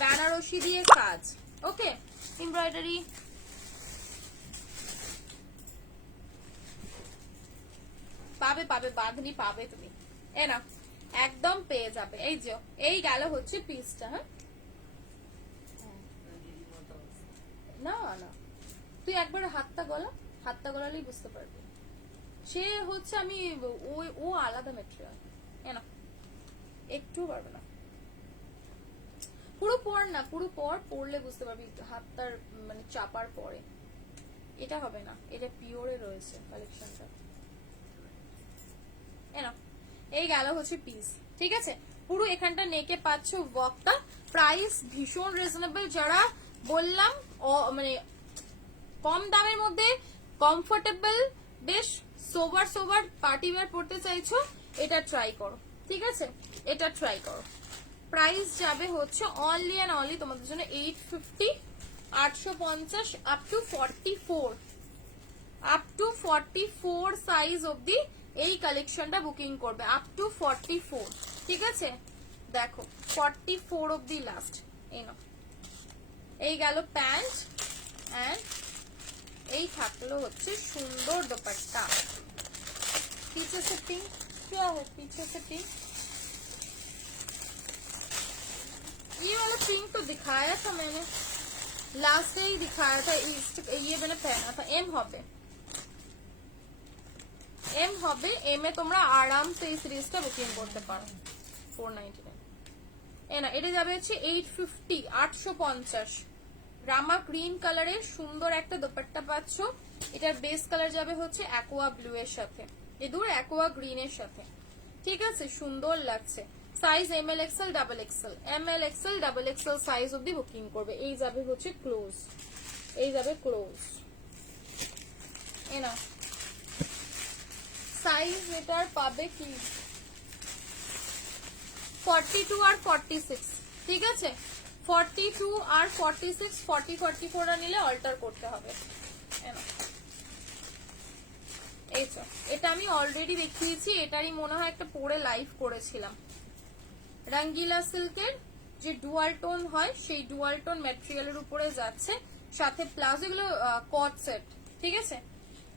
বেনারসি দিয়ে কাজ। ওকে, এমব্রয়ডারি পাবে পাবে, বাঁধনি পাবে তুমি, এ না একদম পেয়ে যাবে। এই যে এই গেল হচ্ছে পিসটা। হ্যাঁ না না, তুই একবার হাতটা গলালেই বুঝতে পারবি। সে হচ্ছে আমি ও আলাদা ম্যাটেরিয়াল, না একটু পারবে না। পুরো পর না, পুরো পর পরলে বুঝতে পারবি হাতটার মানে চাপার পরে। এটা হবে না, এটা পিওরে রয়েছে কালেকশনটা। এই গেল হচ্ছে পিস, ঠিক আছে। পুরো এখানটা নেকে পাচ্ছ ওয়ার্কটা, প্রাইস ভীষণ রিজনেবল। যারা বললাম মানে কম দামের মধ্যে কমফোর্টেবল, বেশ সোবার সোবার পার্টি ওয়্যার পড়তে চাইছো, এটা ট্রাই করো, ঠিক আছে, এটা ট্রাই করো। প্রাইস যাবে হচ্ছে অনলি অ্যান্ড অনলি তোমাদের জন্য 850, 850 up to 44, up to 44 size অবধি এই কালেকশনটা বুকিং করবে, আপ টু 44, ঠিক আছে। দেখো 44 অবধি লাস্ট। এই নাও, এই গেল প্যান্ট, এন্ড এই থাকলো হচ্ছে সুন্দর দোপাট্টা। पीछे से पिंक, क्या है पीछे से पिंक? ये वाला पिंक तो दिखाया था मैंने, लास्ट डे ही दिखाया था। ये मैंने पहना था। एम হবে, এম হবে। এম এ তোমরা আরামসে এই সিরিজটা বুকিং করতে পারো 499। না এটা যাবে হচ্ছে 850, 850। রামা গ্রিন কালারের সুন্দর একটা দোপাট্টা পাচ্ছ। এটার বেস কালার যাবে হচ্ছে অ্যাকোয়া ব্লু এর সাথে, এদুর অ্যাকোয়া গ্রিন এর সাথে, ঠিক আছে, সুন্দর লাগছে। Size M L XL double XL, M L XL double XL size অব্দি বুকিং করবে। এই যাবে হচ্ছে ক্লোজ, এই যাবে ক্লোজ। না সাইজ এটার পাবে কি 42 আর 46, ঠিক আছে। 42 আর 46, 40 44 নিলে অল্টার করতে হবে। এটা আমি অলরেডি দেখিয়েছি, এটারই মনে হয় একটা পরে লাইভ করেছিলাম। রঙ্গিলা সিল্কের যে ডুয়াল টোন হয়, সেই ডুয়াল টোন ম্যাটেরিয়ালের উপরে যাচ্ছে, সাথে প্লাস এগুলো কট সেট, ঠিক আছে।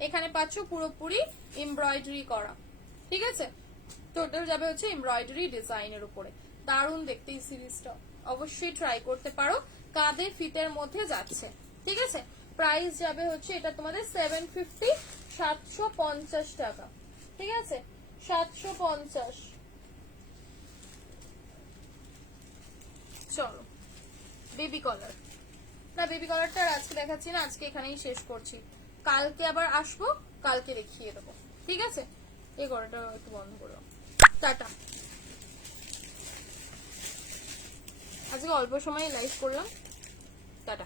এখানে পাচ্ছ পুরোপুরি এমব্রয়ডারি করা, ঠিক আছে। টোটাল যাবে হচ্ছে এমব্রয়ডারি ডিজাইনের উপরে। দারুণ দেখতে এই সিরিজটা, অবশ্যই ট্রাই করতে পারো। কাঁধে ফিতের মধ্যে যাচ্ছে, ঠিক আছে। প্রাইস যাবে হচ্ছে এটা তোমাদের 750, 750 টাকা, ঠিক আছে, 750। চলো বেবি কলার, না বেবি কলারটা আর আজকে দেখাচ্ছি না, আজকে এখানেই শেষ করছি। কালকে আবার আসবো, কালকে দেখিয়ে দেবো, ঠিক আছে। এই গলাটা একটু বন্ধ করো। টাটা। আজকে অল্প সময় লাইভ করলাম, টাটা।